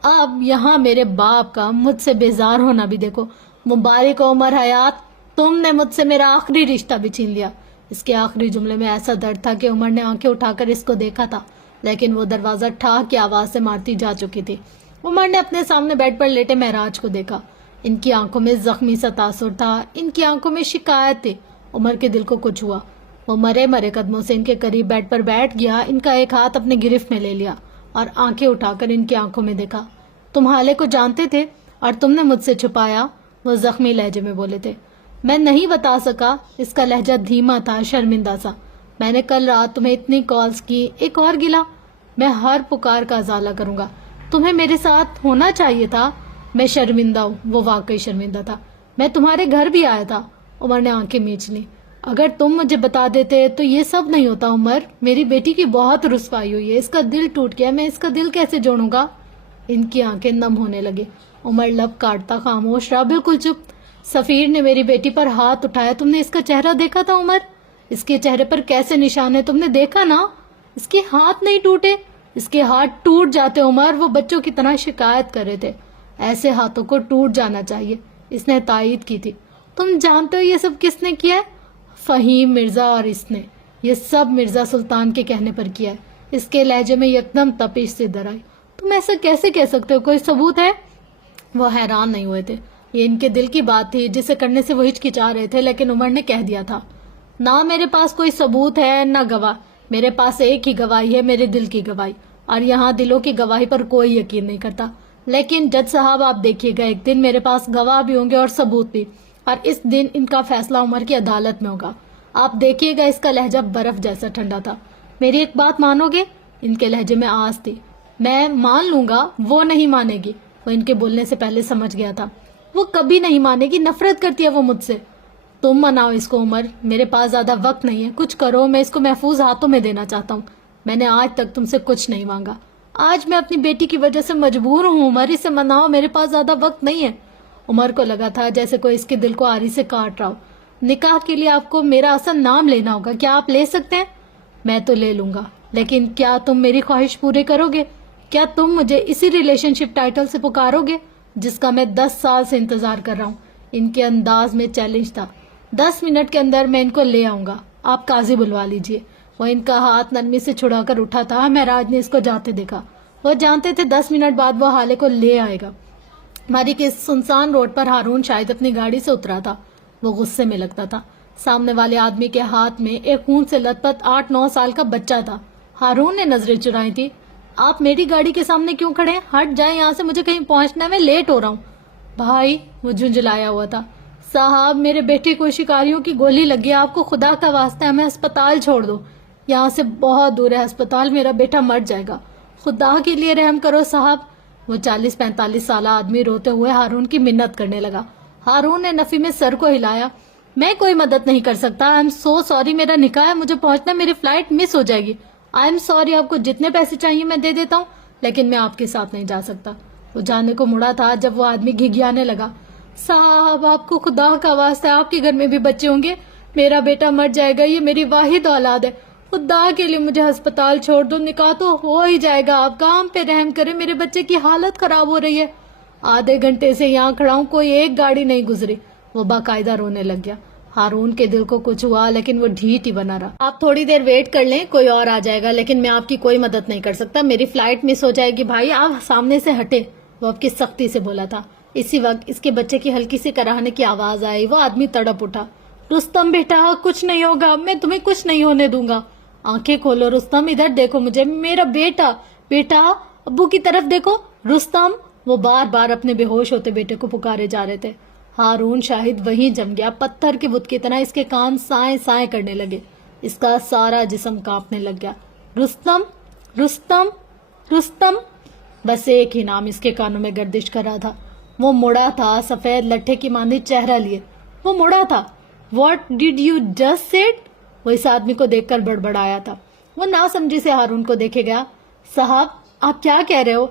اب یہاں میرے باپ کا مجھ سے بیزار ہونا بھی دیکھو. مبارک ہو عمر حیات، تم نے مجھ سے میرا آخری رشتہ بھی چھین لیا. اس کے آخری جملے میں ایسا درد تھا کہ عمر نے آنکھیں اٹھا کر اس کو دیکھا تھا، لیکن وہ دروازہ ٹھاک کی آواز سے مارتی جا چکی تھی. عمر نے اپنے سامنے بیڈ پر لیٹے معراج کو دیکھا. ان کی آنکھوں میں زخمی سا تاثر تھا، ان کی آنکھوں میں شکایت تھی. عمر کے دل کو کچھ ہوا. وہ مرے مرے قدموں سے ان کے قریب بیڈ پر بیٹھ گیا. ان کا ایک ہاتھ اپنے گرفت میں لے لیا اور آنکھیں اٹھا کر ان کی آنکھوں میں دیکھا. تم حالے کو جانتے تھے اور تم نے مجھ سے چھپایا، وہ زخمی لہجے میں بولے تھے۔ میں نہیں بتا سکا، اس کا لہجہ دھیما تھا، شرمندہ سا۔ میں نے کل رات تمہیں اتنی کالز کی، ایک اور گلا، میں ہر پکار کا ازالہ کروں گا، تمہیں میرے ساتھ ہونا چاہیے تھا۔ میں شرمندہ ہوں، وہ واقعی شرمندہ تھا۔ میں تمہارے گھر بھی آیا تھا۔ عمر نے آنکھیں میچ لی۔ اگر تم مجھے بتا دیتے تو یہ سب نہیں ہوتا عمر، میری بیٹی کی بہت رسوائی ہوئی ہے، اس کا دل ٹوٹ گیا، میں اس کا دل کیسے جوڑوں گا؟ ان کی آنکھیں نم ہونے لگے۔ عمر لب کاٹتا خاموش رہا، بالکل چپ۔ سفیر نے میری بیٹی پر ہاتھ اٹھایا، تم نے اس کا چہرہ دیکھا تھا عمر؟ اس کے چہرے پر کیسے نشان ہے تم نے دیکھا نا؟ اس کے ہاتھ نہیں ٹوٹے؟ اس کے ہاتھ ٹوٹ جاتے عمر، وہ بچوں کی طرح شکایت کر رہے تھے۔ ایسے ہاتھوں کو ٹوٹ جانا چاہیے، اس نے تائید کی تھی۔ تم جانتے ہو یہ سب کس نے کیا ہے؟ فہیم مرزا، اور اس نے یہ سب مرزا سلطان کے کہنے پر کیا ہے۔ اس کے لہجے میں یکدم تپش سے در آئی۔ تم ایسا کیسے کہہ سکتے ہو؟ کوئی ثبوت ہے؟ وہ حیران نہیں ہوئے تھے، یہ ان کے دل کی بات تھی جسے کرنے سے وہ ہچکچا رہے تھے، لیکن عمر نے کہہ دیا تھا، نہ میرے پاس کوئی ثبوت ہے نہ گواہ، میرے پاس ایک ہی گواہی ہے، میرے دل کی گواہی، اور یہاں دلوں کی گواہی پر کوئی یقین نہیں کرتا۔ لیکن جج صاحب آپ دیکھیے گا، ایک دن میرے پاس گواہ بھی ہوں گے اور ثبوت بھی، اور اس دن ان کا فیصلہ عمر کی عدالت میں ہوگا۔ آپ دیکھیے گا، اس کا لہجہ برف جیسا ٹھنڈا تھا۔ میری ایک بات مانو گے؟ ان کے لہجے میں آس تھی۔ میں مان لوں گا، وہ نہیں مانے گی۔ وہ ان کے بولنے سے پہلے سمجھ گیا تھا، وہ کبھی نہیں مانے گی، نفرت کرتی ہے وہ مجھ سے۔ تم مناؤ اس کو عمر، میرے پاس زیادہ وقت نہیں ہے، کچھ کرو، میں اس کو محفوظ ہاتھوں میں دینا چاہتا ہوں۔ میں نے آج تک تم سے کچھ نہیں مانگا، آج میں اپنی بیٹی کی وجہ سے مجبور ہوں عمر، اسے مناؤ، میرے پاس زیادہ وقت نہیں ہے۔ عمر کو لگا تھا جیسے کوئی اس کے دل کو آری سے کاٹ رہا ہو۔ نکاح کے لیے آپ کو میرا اصل نام لینا ہوگا، کیا آپ لے سکتے ہیں؟ میں تو لے لوں گا، لیکن کیا تم میری خواہش پورے کرو گے؟ کیا تم مجھے اسی ریلیشن شپ ٹائٹل سے پکارو گے جس کا میں 10 سال سے انتظار کر رہا ہوں؟ ان کے انداز میں چیلنج تھا۔ 10 منٹ کے اندر میں ان کو لے آؤں گا، آپ قاضی بلوا لیجئے۔ وہ ان کا ہاتھ نرمی سے چھڑا کر اٹھا تھا، مہراج نے اس کو جاتے دیکھا۔ وہ جانتے تھے 10 منٹ بعد وہ حالے کو لے آئے گا۔ ہماری کے سنسان روڈ پر ہارون شاید اپنی گاڑی سے اترا تھا، وہ غصے میں لگتا تھا۔ سامنے والے آدمی کے ہاتھ میں ایک خون سے لت پت 8-9 سال کا بچہ تھا۔ ہارون نے نظریں چرائی تھی۔ آپ میری گاڑی کے سامنے کیوں کھڑے ہیں؟ ہٹ جائیں یہاں سے، مجھے کہیں پہنچنا ہے، میں لیٹ ہو رہا ہوں۔ بھائی، وہ جھنجھلایا ہوا تھا۔ صاحب، میرے بیٹے کو شکاریوں کی گولی لگی ہے، آپ کو خدا کا واسطہ ہے ہمیں ہسپتال چھوڑ دو، یہاں سے بہت دور ہے ہسپتال، میرا بیٹا مر جائے گا، خدا کے لیے رحم کرو صاحب۔ وہ 40-45 سالہ آدمی روتے ہوئے ہارون کی منت کرنے لگا۔ ہارون نے نفی میں سر کو ہلایا۔ میں کوئی مدد نہیں کر سکتا، آئی ایم سو سوری، میرا نکاح ہے، مجھے پہنچنا، میری فلائٹ مس ہو جائے گی۔ آئی ایم سوری، آپ کو جتنے پیسے چاہیے میں دے دیتا ہوں، لیکن میں آپ کے ساتھ نہیں جا سکتا۔ وہ جانے کو مڑا تھا جب وہ آدمی گھگیانے لگا۔ صاحب، آپ کو خدا کا واسطہ ہے، آپ کے گھر میں بھی بچے ہوں گے، میرا بیٹا مر جائے گا، یہ میری واحد اولاد ہے، خدا کے لیے مجھے ہسپتال چھوڑ دو، نکاح تو ہو ہی جائے گا، آپ کام پہ رحم کریں، میرے بچے کی حالت خراب ہو رہی ہے۔ آدھے گھنٹے سے یہاں کھڑا ہوں، کوئی ایک گاڑی نہیں گزری۔ وہ باقاعدہ رونے لگ گیا۔ ہارون کے دل کو کچھ ہوا، لیکن وہ ڈھیٹ ہی بنا رہا۔ آپ تھوڑی دیر ویٹ کر لیں، کوئی اور آ جائے گا، لیکن میں آپ کی کوئی مدد نہیں کر سکتا، میری فلائٹ مس ہو جائے گی۔ بھائی، آپ سامنے سے ہٹے، وہ اب کی سختی سے بولا تھا۔ اسی وقت اس کے بچے کی ہلکی سی کراہنے کی آواز آئی۔ وہ آدمی تڑپ اٹھا۔ رستم بیٹا، کچھ نہیں ہوگا، میں تمہیں کچھ نہیں ہونے دوں گا۔ آنکھیں کھولو رستم، ادھر دیکھو مجھے، میرا بیٹا، بیٹا ابو کی طرف دیکھو رستم۔ وہ بار بار اپنے بے ہوش ہوتے بیٹے کو پکارے جا رہے تھے۔ ہارون شاہد وہیں جم گیا، پتھر کے بت کی طرح اس کے کان سائیں سائیں کرنے لگے، اس کا سارا جسم کانپنے لگ گیا۔ رستم، رستم، رستم، بس ایک ہی نام اس کے کانوں میں گردش کر رہا تھا۔ وہ مڑا تھا، سفید لٹھے کی مانند چہرہ لیے وہ مڑا تھا۔ What did you just said? وہ اس آدمی کو دیکھ کر بڑبڑایا تھا۔ وہ ناسمجھی سے ہارون کو دیکھے گیا۔ صاحب، آپ کیا کہہ رہے ہو؟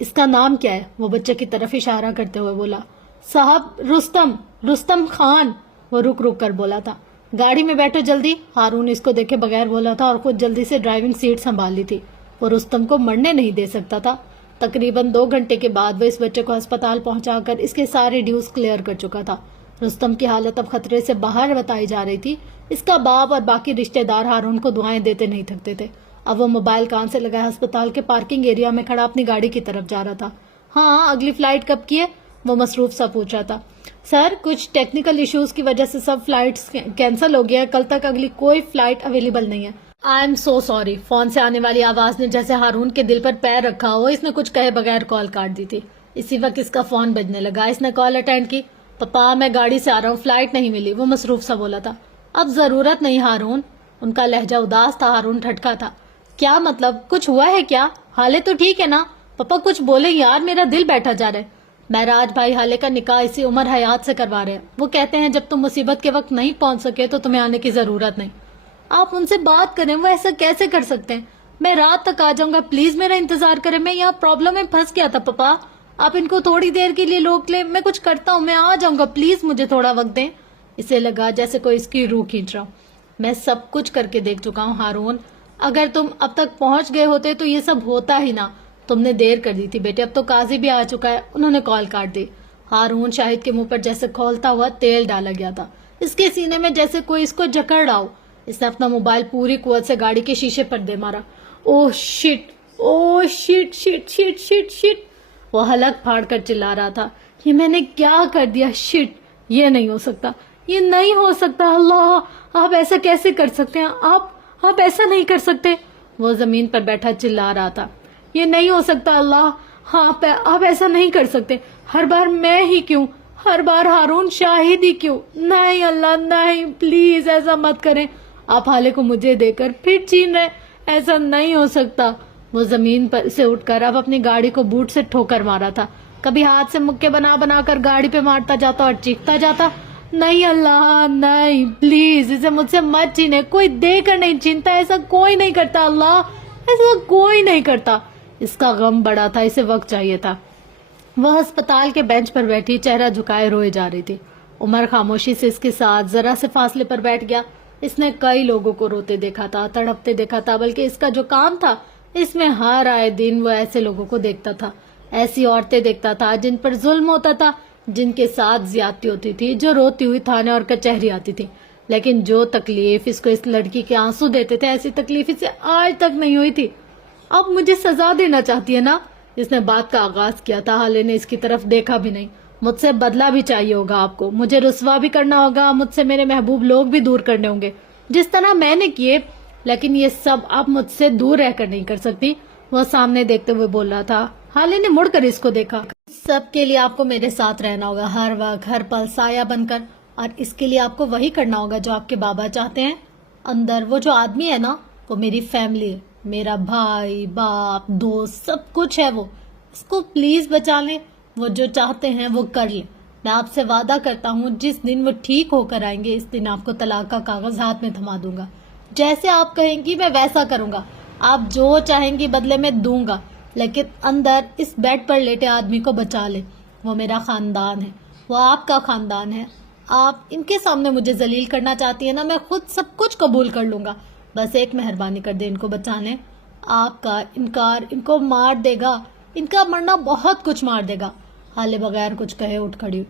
اس کا نام کیا ہے؟ وہ بچے کی طرف اشارہ کرتے ہوئے بولا۔ صاحب، رستم، رستم خان، وہ رک رک کر بولا تھا۔ گاڑی میں بیٹھو جلدی۔ ہارون اس کو دیکھے بغیر بولا تھا اور خود جلدی سے ڈرائیونگ سیٹ سنبھال لی تھی۔ وہ رستم کو مرنے نہیں دے سکتا تھا۔ تقریباً 2 گھنٹے کے بعد وہ اس بچے کو ہسپتال پہنچا کر اس کے سارے ڈیوز کلیئر کر چکا تھا۔ رستم کی حالت اب خطرے سے باہر بتائی جا رہی تھی۔ اس کا باپ اور باقی رشتہ دار ہارون کو دعائیں دیتے نہیں تھکتے تھے۔ اب وہ موبائل کان سے لگا ہسپتال کے پارکنگ ایریا میں کھڑا اپنی گاڑی کی طرف جا رہا تھا۔ ہاں، اگلی فلائٹ کب کی ہے؟ وہ مصروف سا پوچھ رہا تھا۔ سر، کچھ ٹیکنیکل ایشوز کی وجہ سے سب فلائٹس کینسل ہو گیا ہے، کل تک اگلی کوئی فلائٹ اویلیبل نہیں ہے۔ I am so sorry. Phone سے آنے والی آواز نے جیسے ہارون کے دل پر پیر رکھا ہو، اس نے کچھ کہے بغیر کال کاٹ دی تھی۔ اسی وقت اس کا فون بجنے لگا. اس نے کال اٹینڈ کی. پپا میں گاڑی سے آ رہا ہوں, فلائٹ نہیں ملی. وہ مصروف سا بولا تھا. اب ضرورت نہیں ہارون. ان کا لہجہ اداس تھا. ہارون ٹھٹکا تھا. کیا مطلب, کچھ ہوا ہے کیا؟ حالے تو ٹھیک ہے نا؟ پپا کچھ بولے یار, میرا دل بیٹھا جا رہا ہے. مہراج بھائی حالے کا نکاح اسی عمر حیات سے کروا رہے ہیں. وہ کہتے ہیں جب تم مصیبت کے وقت نہیں پہنچ سکے تو تمہیں آنے کی ضرورت نہیں. آپ ان سے بات کریں, وہ ایسا کیسے کر سکتے ہیں؟ میں رات تک آ جاؤں گا, پلیز میرا انتظار کریں. میں یہاں پرابلم میں پھنس گیا تھا پپا, آپ ان کو تھوڑی دیر کے لیے روک لیں. میں کچھ کرتا ہوں, میں آ جاؤں گا, پلیز مجھے تھوڑا وقت دیں. اسے لگا جیسے کوئی اس کی روح کھینچ رہا. میں سب کچھ کر کے دیکھ چکا ہوں ہارون. اگر تم اب تک پہنچ گئے ہوتے تو یہ سب ہوتا ہی نہ. تم نے دیر کر دی تھی بیٹے. اب تو قاضی بھی آ چکا ہے. انہوں نے کال کاٹ دی. ہارون شاہد کے منہ پر جیسے کھولتا ہوا تیل ڈالا گیا تھا. اس کے سینے میں جیسے کوئی اس کو جکڑ رہا ہو. اس نے اپنا موبائل پوری قوت سے گاڑی کے شیشے پر دے مارا. Oh shit, oh shit shit shit shit shit. وہ حلق پھاڑ کر چلا رہا تھا. یہ میں نے کیا کر دیا؟ شٹ, یہ نہیں ہو سکتا, یہ نہیں ہو سکتا. اللہ, آپ ایسا کیسے کر سکتے ہیں؟ آپ ایسا نہیں کر سکتے. وہ زمین پر بیٹھا چلا رہا تھا. یہ نہیں ہو سکتا اللہ, آپ ایسا نہیں کر سکتے. ہر بار میں ہی کیوں؟ ہر بار ہارون شاہد ہی کیوں؟ نہیں اللہ نہیں, پلیز ایسا مت کریں. آپ حالے کو مجھے دے کر پھر چھین رہے. ایسا نہیں ہو سکتا. وہ زمین پر سے اٹھ کر اب اپنی گاڑی کو بوٹ سے ٹھوکر مارا تھا. کبھی ہاتھ سے مکے بنا بنا کر گاڑی پہ مارتا جاتا اور چیختا جاتا, نہیں اللہ نہیں, پلیز اسے مجھ سے مت چھینے. کوئی دے کر نہیں چھینتا, ایسا کوئی نہیں کرتا اللہ, ایسا کوئی نہیں کرتا. اس کا غم بڑا تھا, اسے وقت چاہیے تھا. وہ ہسپتال کے بینچ پر بیٹھی چہرہ جھکائے روئے جا رہی تھی. عمر خاموشی سے اس کے ساتھ ذرا سے فاصلے پر بیٹھ گیا. اس نے کئی لوگوں کو روتے دیکھا تھا, تڑپتے دیکھا تھا, بلکہ اس کا جو کام تھا اس میں ہر آئے دن وہ ایسے لوگوں کو دیکھتا تھا, ایسی عورتیں دیکھتا تھا جن پر ظلم ہوتا تھا, جن کے ساتھ زیادتی ہوتی تھی, جو روتی ہوئی تھانے اور کچہری آتی تھی. لیکن جو تکلیف اس کو اس لڑکی کے آنسو دیتے تھے, ایسی تکلیف اسے آج تک نہیں ہوئی تھی. اب مجھے سزا دینا چاہتی ہے نا؟ اس نے بات کا آغاز کیا تھا. حالے نے اس کی طرف دیکھا بھی نہیں. مجھ سے بدلہ بھی چاہیے ہوگا آپ کو, مجھے رسوا بھی کرنا ہوگا, مجھ سے میرے محبوب لوگ بھی دور کرنے ہوں گے جس طرح میں نے کیے. لیکن یہ سب آپ مجھ سے دور رہ کر نہیں کر سکتی. وہ سامنے دیکھتے ہوئے بول رہا تھا. حالے نے مڑ کر اس کو دیکھا. سب کے لیے آپ کو میرے ساتھ رہنا ہوگا, ہر وقت ہر پل سایہ بن کر, اور اس کے لیے آپ کو وہی کرنا ہوگا جو آپ کے بابا چاہتے ہیں. اندر وہ جو آدمی ہے نا, وہ میری فیملی ہے, میرا بھائی, باپ, دوست, سب کچھ ہے. وہ اس کو پلیز بچا لیں. وہ جو چاہتے ہیں وہ کر لیں. میں آپ سے وعدہ کرتا ہوں جس دن وہ ٹھیک ہو کر آئیں گے اس دن آپ کو طلاق کا کاغذ ہاتھ میں تھما دوں گا. جیسے آپ کہیں گی میں ویسا کروں گا. آپ جو چاہیں گی بدلے میں دوں گا. لیکن اندر اس بیڈ پر لیٹے آدمی کو بچا لیں. وہ میرا خاندان ہے, وہ آپ کا خاندان ہے. آپ ان کے سامنے مجھے ذلیل کرنا چاہتی ہیں نا, میں خود سب کچھ قبول کر لوں گا. بس ایک مہربانی کر دیں, ان کو بچا لیں. آپ کا انکار ان کو مار دے گا, ان کا مرنا بہت کچھ مار دے گا. حالے بغیر کچھ کہے اٹھ کھڑی.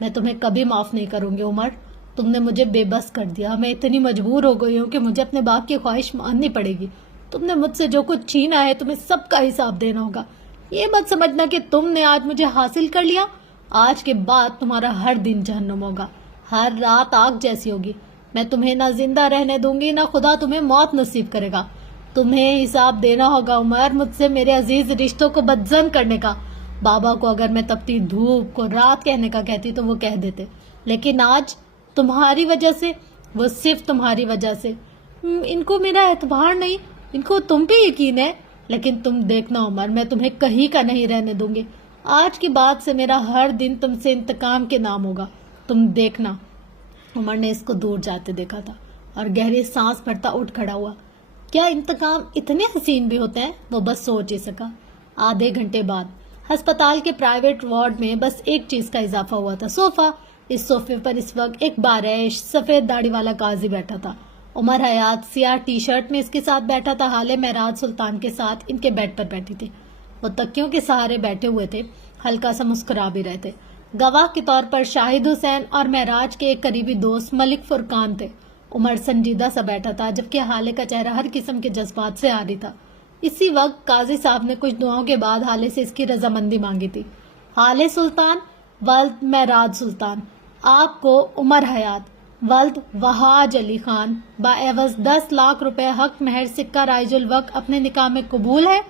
میں تمہیں کبھی معاف نہیں کروں گی عمر. تم نے مجھے بے بس کر دیا. میں اتنی مجبور ہو گئی ہوں کہ مجھے اپنے باپ کی خواہش ماننی پڑے گی. تم نے مجھ سے جو کچھ چھینا ہے تمہیں سب کا حساب دینا ہوگا. یہ مت سمجھنا کہ تم نے آج مجھے حاصل کر لیا, آج کے بعد تمہارا ہر دن جہنم ہوگا, ہر رات آگ جیسی ہوگی. میں تمہیں نہ زندہ رہنے دوں گی, نہ خدا تمہیں موت نصیب کرے گا. تمہیں حساب دینا ہوگا عمر مجھ سے میرے عزیز رشتوں کو بدزن کرنے کا. بابا کو اگر میں تپتی دھوپ کو رات کہنے کا کہتی تو وہ کہہ دیتے, لیکن آج تمہاری وجہ سے, وہ صرف تمہاری وجہ سے. ان کو میرا اعتبار نہیں, ان کو تم پہ یقین ہے. لیکن تم دیکھنا عمر, میں تمہیں کہیں کا نہیں رہنے دوں گی. آج کی بات سے میرا ہر دن تم سے انتقام کے نام ہوگا, تم دیکھنا. عمر نے اس کو دور جاتے دیکھا تھا اور گہری سانس بھرتا اٹھ کھڑا ہوا. کیا انتقام اتنے حسین بھی ہوتے ہیں؟ وہ بس سوچ ہی سکا. آدھے گھنٹے بعد ہسپتال کے پرائیویٹ وارڈ میں بس ایک چیز کا اضافہ ہوا تھا, صوفہ. اس صوفے پر اس وقت ایک بارش سفید داڑھی والا قاضی بیٹھا تھا. عمر حیات سیاہ ٹی شرٹ میں اس کے ساتھ بیٹھا تھا. حالے مہراج سلطان کے ساتھ ان کے بیڈ پر بیٹھی تھی. وہ تکیوں کے سہارے بیٹھے ہوئے تھے, ہلکا سا مسکرا بھی رہے تھے. گواہ کے طور پر شاہد حسین اور مہراج کے ایک قریبی دوست ملک فرقان تھے. عمر سنجیدہ سا بیٹھا تھا, جبکہ حالے کا چہرہ ہر قسم کے جذبات سے عاری تھا. اسی وقت قاضی صاحب نے کچھ دعاؤں کے بعد حالے سے اس کی رضامندی مانگی تھی. حالے سلطان ولد مہراج سلطان, آپ کو عمر حیات ولد وہاج علی خان باعوض 10 لاکھ روپے حق مہر سکہ رائج الوقت اپنے نکاح میں قبول ہے.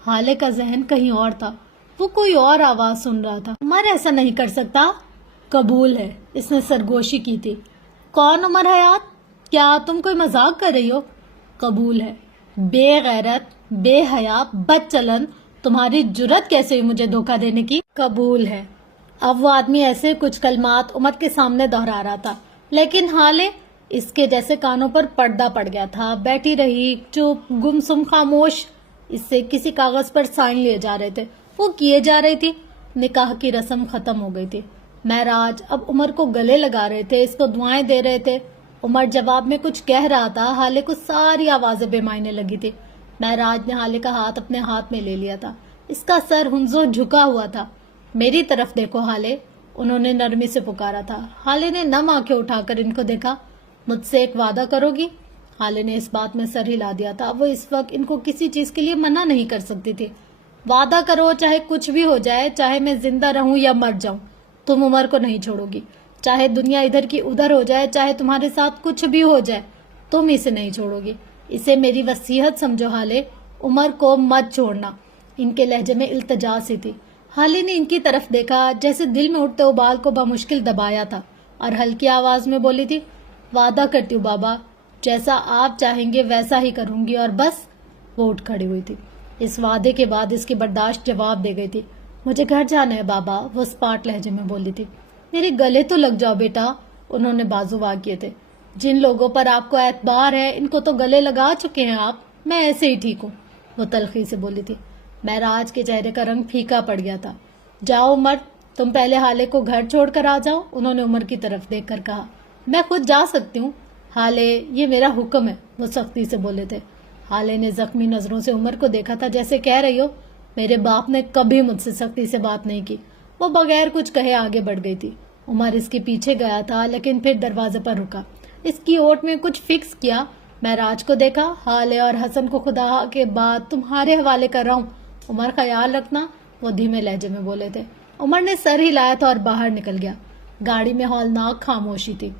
حالے کا ذہن کہیں اور تھا. وہ کوئی اور آواز سن رہا تھا۔ عمر ایسا نہیں کر سکتا۔ قبول ہے، اس نے سرگوشی کی تھی۔ کون عمر حیات؟ کیا تم کوئی مذاق کر رہی ہو؟ قبول ہے۔ بے غیرت، بے حیا، بد چلن، تمہاری جرت کیسے ہوئی مجھے دھوکہ دینے کی؟ قبول ہے۔ اب وہ آدمی ایسے کچھ کلمات عمر کے سامنے دہرا رہا تھا، لیکن حالے اس کے جیسے کانوں پر پردہ پڑ گیا تھا۔ بیٹھی رہی، چپ، گمسم، خاموش۔ اس سے کسی کاغذ پر سائن لیے جا رہے تھے، وہ کیے جا رہی تھی۔ نکاح کی رسم ختم ہو گئی تھی۔ مہراج اب عمر کو گلے لگا رہے تھے، اس کو دعائیں دے رہے تھے۔ عمر جواب میں کچھ کہہ رہا تھا، حالے کو ساری آوازیں بے معنی لگی تھی۔ مہراج نے حالے کا ہاتھ اپنے ہاتھ میں لے لیا تھا، اس کا سر ہنزو جھکا ہوا تھا۔ میری طرف دیکھو حالے، انہوں نے نرمی سے پکارا تھا۔ حالے نے نم آنکھیں اٹھا کر ان کو دیکھا۔ مجھ سے ایک وعدہ کرو گی؟ حالے نے اس بات میں سر ہلا دیا تھا، وہ اس وقت ان کو کسی چیز کے لیے منع نہیں کر سکتی تھی۔ وعدہ کرو، چاہے کچھ بھی ہو جائے، چاہے میں زندہ رہوں یا مر جاؤں، تم عمر کو نہیں چھوڑو گی۔ چاہے دنیا ادھر کی ادھر ہو جائے، چاہے تمہارے ساتھ کچھ بھی ہو جائے، تم اسے نہیں چھوڑو گی۔ اسے میری وصیت سمجھو حالے، عمر کو مت چھوڑنا۔ ان کے لہجے میں التجا سی تھی۔ حالے نے ان کی طرف دیکھا، جیسے دل میں اٹھتے ابال کو بمشکل دبایا تھا، اور ہلکی آواز میں بولی تھی، وعدہ کرتی ہوں بابا، جیسا آپ چاہیں گے ویسا ہی کروں گی، اور بس۔ وہ اٹھ کھڑی ہوئی تھی۔ اس وعدے کے بعد اس کی برداشت جواب دے گئی تھی۔ مجھے گھر جانا ہے بابا، وہ اسپاٹ لہجے میں بولی تھی۔ میرے گلے تو لگ جاؤ بیٹا، انہوں نے بازو وا کیے تھے۔ جن لوگوں پر آپ کو اعتبار ہے، ان کو تو گلے لگا چکے ہیں آپ، میں ایسے ہی ٹھیک ہوں، وہ تلخی سے بولی تھی۔ مہراج کے چہرے کا رنگ پھیکا پڑ گیا تھا۔ جاؤ عمر، تم پہلے حالے کو گھر چھوڑ کر آ جاؤ، انہوں نے عمر کی طرف دیکھ کر کہا۔ میں خود جا سکتی ہوں حالے، یہ میرا حکم ہے، وہ سختی سے بولے تھے۔ حالے نے زخمی نظروں سے عمر کو دیکھا تھا، جیسے کہہ رہی ہو، میرے باپ نے کبھی مجھ سے سختی سے بات نہیں کی۔ وہ بغیر کچھ کہے آگے بڑھ گئی تھی۔ عمر اس کے پیچھے گیا تھا، لیکن پھر دروازے پر رکا، اس کی اوٹ میں کچھ فکس کیا۔ مہراج کو دیکھا۔ حالے اور حسن کو خدا کے بعد تمہارے حوالے کر رہا ہوں، عمر خیال رکھنا، وہ دھیمے لہجے میں بولے تھے۔ عمر نے سر ہلایا تھا اور باہر نکل گیا۔ گاڑی میں ہولناک خاموشی تھی۔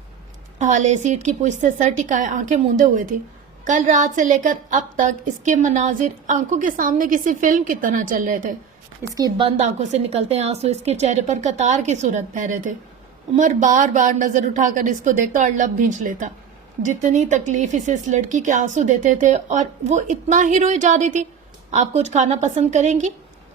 حالے سیٹ کی پشت سے سر ٹکائے آنکھیں موندے ہوئے تھی۔ کل رات سے لے کر اب تک اس کے مناظر آنکھوں کے سامنے کسی فلم کی طرح چل رہے تھے۔ اس کی بند آنکھوں سے نکلتے آنسو اس کے چہرے پر قطار کی صورت پہ رہے تھے۔ عمر بار بار نظر اٹھا کر اس کو دیکھتا اور لب بھینچ لیتا۔ جتنی تکلیف اسے اس لڑکی کے آنسو دیتے تھے، اور وہ اتنا ہی روئے جا رہی تھی۔ آپ کچھ کھانا پسند کریں گی؟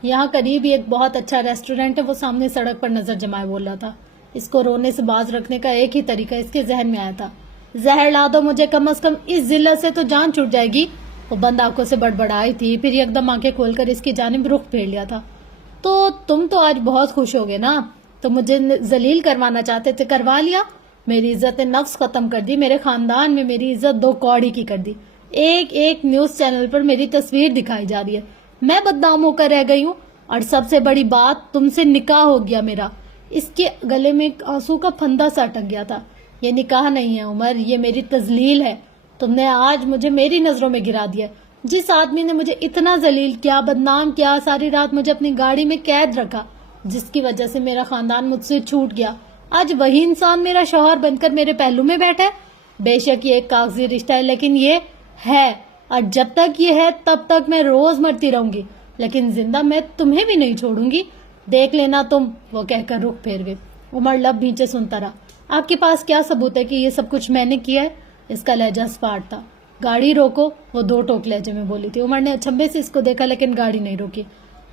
یہاں قریب ہی ایک بہت اچھا ریسٹورینٹ ہے، وہ سامنے سڑک پر نظر جمائے بول رہا تھا۔ اس کو رونے سے باز رکھنے کا ایک ہی طریقہ اس کے ذہن میں آیا تھا۔ زہر لا دو مجھے، کم از کم اس ذلت سے تو جان چھوٹ جائے گی۔ وہ بند آنکھوں سے بڑبڑائی تھی، پھر یکدم آنکھیں کھول کر اس کی جانب رخ پھیر لیا تھا۔ تو تم تو آج بہت خوش ہوگے نا؟ تم مجھے ذلیل کروانا چاہتے تھے، کروا لیا۔ میری عزت نفس ختم کر دی، میرے خاندان میں میری عزت دو کوڑی کی کر دی۔ ایک ایک نیوز چینل پر میری تصویر دکھائی جا رہی ہے، میں بدنام ہو کر رہ گئی ہوں، اور سب سے بڑی بات، تم سے نکاح ہو گیا میرا۔ اس کے گلے میں آنسو کا پھندا سا اٹک گیا تھا۔ یہ نکاح نہیں ہے عمر، یہ میری تذلیل ہے۔ تم نے آج مجھے میری نظروں میں گرا دیا۔ جس آدمی نے مجھے اتنا ذلیل کیا، بدنام کیا، ساری رات مجھے اپنی گاڑی میں قید رکھا، جس کی وجہ سے میرا خاندان مجھ سے چھوٹ گیا، آج وہی انسان میرا شوہر بن کر میرے پہلو میں بیٹھا ہے۔ بے شک یہ ایک کاغذی رشتہ ہے، لیکن یہ ہے، اور جب تک یہ ہے تب تک میں روز مرتی رہوں گی، لیکن زندہ میں تمہیں بھی نہیں چھوڑوں گی، دیکھ لینا تم، وہ کہہ کر رخ پھیر گئی۔ عمر لب بھینچے سنتا رہا۔ آپ کے پاس کیا ثبوت ہے کہ یہ سب کچھ میں نے کیا ہے؟ اس کا لہجہ اسپاٹ تھا۔ گاڑی روکو، وہ دو ٹوک لہجے میں بولی تھی۔ عمر نے اچنبے سے اس کو دیکھا، لیکن گاڑی نہیں روکی۔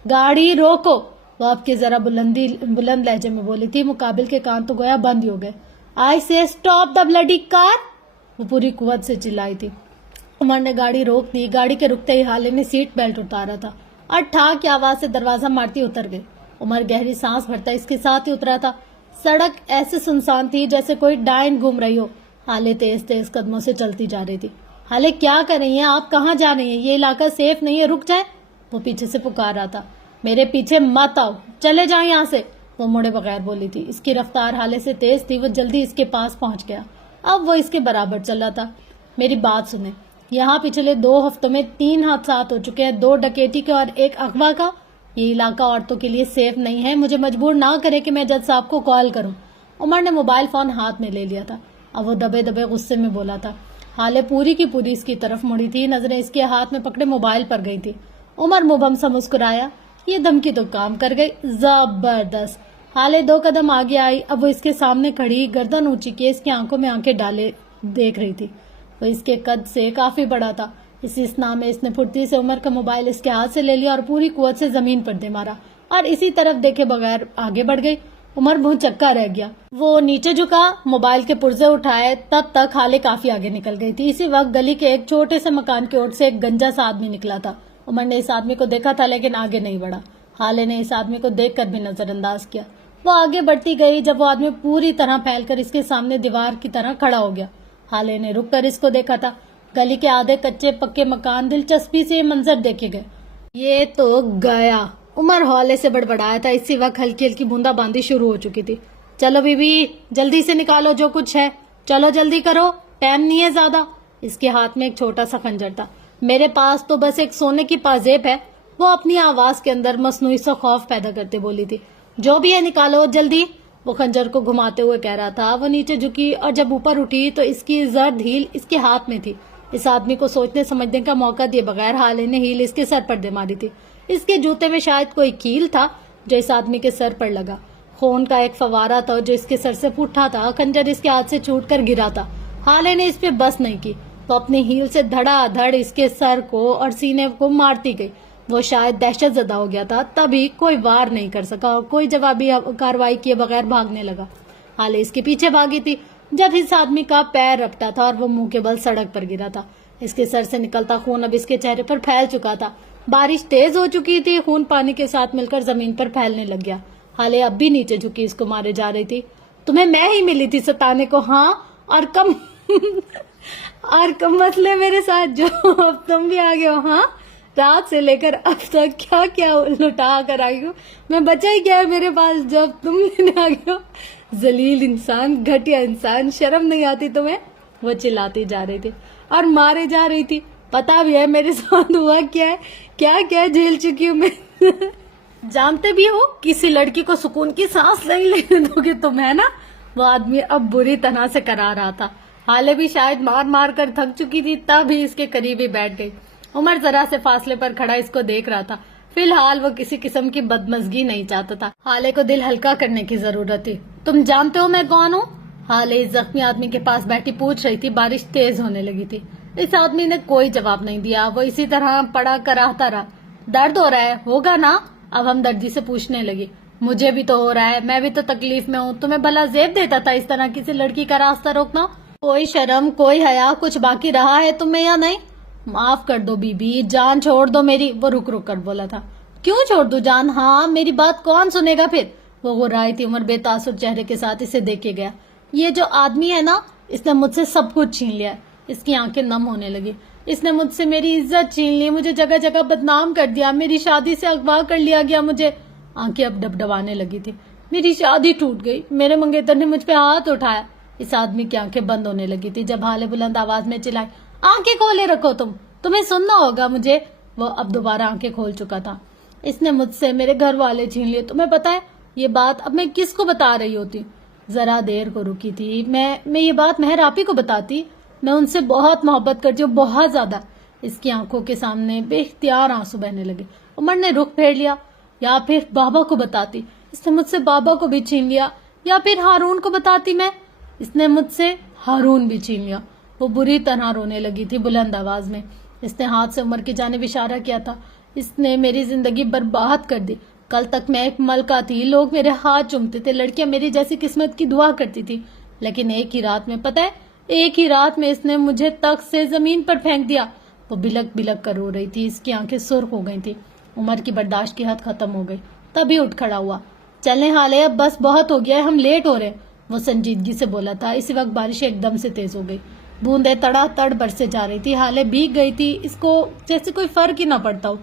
گاڑی روکو، وہ آپ کے ذرا بلند لہجے میں بولی تھی۔ مقابل کے کان تو گویا بند ہی ہو گئے۔ آئی سے اسٹاپ دا بلڈی کار، وہ پوری قوت سے چلائی تھی۔ عمر نے گاڑی روک دی۔ گاڑی کے رکتے ہی حالے نے سیٹ بیلٹ اتارا تھا اور ٹھاک کی آواز سے دروازہ مارتی اتر گئے۔ عمر گہری سانس بھرتا اس کے ساتھ ہی اترا تھا۔ سڑک ایسے سنسان تھی جیسے کوئی ڈائن گھوم رہی ہو۔ حالے تیز تیز قدموں سے چلتی جا رہی تھی۔ حالے کیا کر رہی ہیں آپ؟ کہاں جا رہی ہیں؟ یہ علاقہ سیف نہیں ہے، رک جائیں، وہ پیچھے سے پکار رہا تھا۔ میرے پیچھے مت آؤ، چلے جائیں یہاں سے، وہ مڑے بغیر بولی تھی۔ اس کی رفتار حالے سے تیز تھی، وہ جلدی اس کے پاس پہنچ گیا۔ اب وہ اس کے برابر چل رہا تھا۔ میری بات سنیں، یہاں پچھلے 2 ہفتوں میں 3 حادثات ہو چکے ہیں، 2 ڈکیتی کے اور 1 اغوا کا۔ یہ علاقہ عورتوں کے لیے سیف نہیں ہے، مجھے مجبور نہ کرے کہ میں جج صاحب کو کال کروں۔ عمر نے موبائل فون ہاتھ میں لے لیا تھا۔ اب وہ دبے دبے غصے میں بولا تھا۔ حالے پوری کی پوری اس کی طرف مڑی تھی، نظریں اس کے ہاتھ میں پکڑے موبائل پر گئی تھی۔ عمر مبہم سا مسکرایا۔ یہ دھمکی تو کام کر گئی زبردست. حالے 2 قدم آگے آئی. اب وہ اس کے سامنے کھڑی گردن اونچی کیے اس کی آنکھوں میں آنکھیں ڈالے دیکھ رہی تھی. وہ اس کے قد سے کافی بڑا تھا. اسی اسنا میں اس نے پھرتی سے عمر کا موبائل اس کے ہاتھ سے لے لیا اور پوری قوت سے زمین پر دے مارا اور اسی طرف دیکھے بغیر آگے بڑھ گئی. عمر بہت چکا رہ گیا. وہ نیچے جھکا, موبائل کے پرزے اٹھائے. تب تک حالے کافی آگے نکل گئی تھی. اسی وقت گلی کے ایک چھوٹے سے مکان کی اوٹ سے ایک گنجا سا آدمی نکلا تھا. عمر نے اس آدمی کو دیکھا تھا لیکن آگے نہیں بڑھا. حالے نے اس آدمی کو دیکھ کر بھی نظر انداز کیا. وہ آگے بڑھتی گئی جب وہ آدمی پوری طرح پھیل کر اس کے سامنے دیوار کی طرح کھڑا ہو گیا. حالے نے رک کر اس کو دیکھا تھا. گلی کے آدھے کچے پکے مکان. دلچسپی سے یہ منظر دیکھے گئے. یہ تو گیا. عمر حالے سے بڑبڑایا تھا. اسی وقت ہلکی ہلکی بوندا باندی شروع ہو چکی تھی. چلو بی بی جلدی سے نکالو جو کچھ ہے, چلو جلدی کرو, ٹائم نہیں ہے زیادہ. اس کے ہاتھ میں ایک چھوٹا سا خنجر تھا. میرے پاس تو بس ایک سونے کی پازیب ہے. وہ اپنی آواز کے اندر مصنوعی سا خوف پیدا کرتے بولی تھی. جو بھی ہے نکالو جلدی. وہ خنجر کو گھماتے ہوئے کہہ رہا تھا. وہ نیچے جھکی اور جب اوپر اٹھی تو اس کی زرد ہیل اس کے ہاتھ میں تھی. اس آدمی کو سوچنے سمجھنے کا موقع دیے بغیر حالے نے ہیل اس کے سر پر دے ماری تھی. اس کے جوتے میں شاید کوئی کیل تھا جو اس آدمی کے سر پر لگا. خون کا ایک فوارہ تھا جو اس کے سر سے پھوٹا تھا. خنجر اس کے ہاتھ سے چھوٹ کر گرا تھا. حالے نے اس پہ بس نہیں کی تو اپنی ہیل سے دھڑا دھڑ اس کے سر کو اور سینے کو مارتی گئی. وہ شاید دہشت زدہ ہو گیا تھا تبھی کوئی وار نہیں کر سکا اور کوئی جوابی کاروائی کیے بغیر بھاگنے لگا. حالے اس کے پیچھے بھاگی تھی جب اس آدمی کا پیر رپٹا تھا اور وہ منہ کے بل سڑک پر گرا تھا. اس کے سر سے نکلتا خون اب اس کے چہرے پر پھیل چکا تھا. بارش تیز ہو چکی تھی. خون پانی کے ساتھ مل کر زمین پر پھیلنے لگ گیا. حالے اب بھی نیچے جھکی اس کو مارے جا رہی تھی. تمہیں میں ہی ملی تھی ستانے کو, ہاں, اور کم مسئلے میرے ساتھ جو اب تم بھی آگے ہو. ہاں, رات سے لے کر اب تک کیا کیا لٹا کر آئی ہوں میں, بچا ہی کیا ہے میرے پاس جب تم لینے آگے ہو. ذلیل انسان, گھٹیا انسان, شرم نہیں آتی تمہیں. وہ چلاتی جا رہی تھی اور مارے جا رہی تھی. پتا بھی ہے میرے ساتھ ہوا کیا ہے, کیا کیا جھیل چکی ہوں میں. جانتے بھی ہو کسی لڑکی کو سکون کی سانس نہیں لینے دو گے تم, ہے نا. وہ آدمی اب بری طرح سے کرا رہا تھا. حالے بھی شاید مار مار کر تھک چکی تھی تب ہی اس کے قریب ہی بیٹھ گئی. عمر ذرا سے فاصلے پر کھڑا اس کو دیکھ رہا تھا. فی الحال وہ کسی قسم کی بدمزگی نہیں چاہتا تھا. حالے کو دل ہلکا کرنے کی ضرورت تھی. تم جانتے ہو میں کون ہوں؟ حالے اس زخمی آدمی کے پاس بیٹھی پوچھ رہی تھی. بارش تیز ہونے لگی تھی. اس آدمی نے کوئی جواب نہیں دیا. وہ اسی طرح پڑا کراہتا رہا. درد ہو رہا ہے, ہوگا نا. اب ہم دردی سے پوچھنے لگی. مجھے بھی تو ہو رہا ہے, میں بھی تو تکلیف میں ہوں. تمہیں بھلا زیب دیتا تھا اس طرح کسی لڑکی کا راستہ روکنا؟ کوئی شرم کوئی حیا کچھ باقی رہا ہے تمہیں یا نہیں؟ معاف کر دو بی بی, جان چھوڑ دو میری. وہ رک رک کر بولا تھا. کیوں چھوڑ دو جان؟ ہاں, میری بات کون سنے گا پھر. وہ غرائی تھی. عمر بے تاثر چہرے کے ساتھ اسے دیکھے گیا. یہ جو آدمی ہے نا, اس نے مجھ سے سب کچھ چھین لیا. اس کی آنکھیں نم ہونے لگی. اس نے مجھ سے میری عزت چھین لی, مجھے جگہ جگہ بدنام کر دیا, میری شادی سے اغوا کر لیا گیا مجھے. آنکھیں اب ڈبڈبانے لگی تھی. میری شادی ٹوٹ گئی, میرے منگیتر نے مجھ پہ ہاتھ اٹھایا. اس آدمی کی آنکھیں بند ہونے لگی تھی جب حالے بلند آواز میں چلائی, آنکھیں کھولے رکھو, تمہیں سننا ہوگا مجھے. وہ اب دوبارہ آنکھیں کھول چکا تھا. اس نے مجھ سے میرے گھر والے چھین لیے. تمہیں پتا ہے یہ بات اب میں کس کو بتا رہی ہوتی؟ ذرا دیر کو رکی تھی. میں یہ بات مہر آپی کو بتاتی. میں ان سے بہت محبت کرتی ہوں, بہت زیادہ. اس کی آنکھوں کے سامنے بے اختیار آنسو بہنے لگے. عمر نے رخ پھیر لیا. یا پھر بابا کو بتاتی. اس نے مجھ سے بابا کو بھی چھین لیا. یا پھر ہارون کو بتاتی میں. اس نے مجھ سے ہارون بھی چھین لیا. وہ بری طرح رونے لگی تھی بلند آواز میں. اس نے ہاتھ سے عمر کی جانب اشارہ کیا تھا. اس نے میری زندگی برباد کر دی. کل تک میں ایک ملکہ تھی, لوگ میرے ہاتھ چومتے تھے, لڑکیاں میری جیسی قسمت کی دعا کرتی تھی. لیکن ایک ہی رات میں, پتہ ہے, ایک ہی رات میں اس نے مجھے تخت سے زمین پر پھینک دیا. وہ بلک بلک کر رو رہی تھی. اس کی آنکھیں سرخ ہو گئی تھی. عمر کی برداشت کی حد ختم ہو گئی. تبھی اٹھ کھڑا ہوا. چلیں حالے, اب بس بہت ہو گیا ہے, ہم لیٹ ہو رہے. وہ سنجیدگی سے بولا تھا. اسی وقت بارش ایک دم سے تیز ہو گئی. بوندیں تڑا تڑ برسے جا رہی تھی. حالے بھیگ گئی تھی. اس کو جیسے کوئی فرق ہی نہ پڑتا ہو.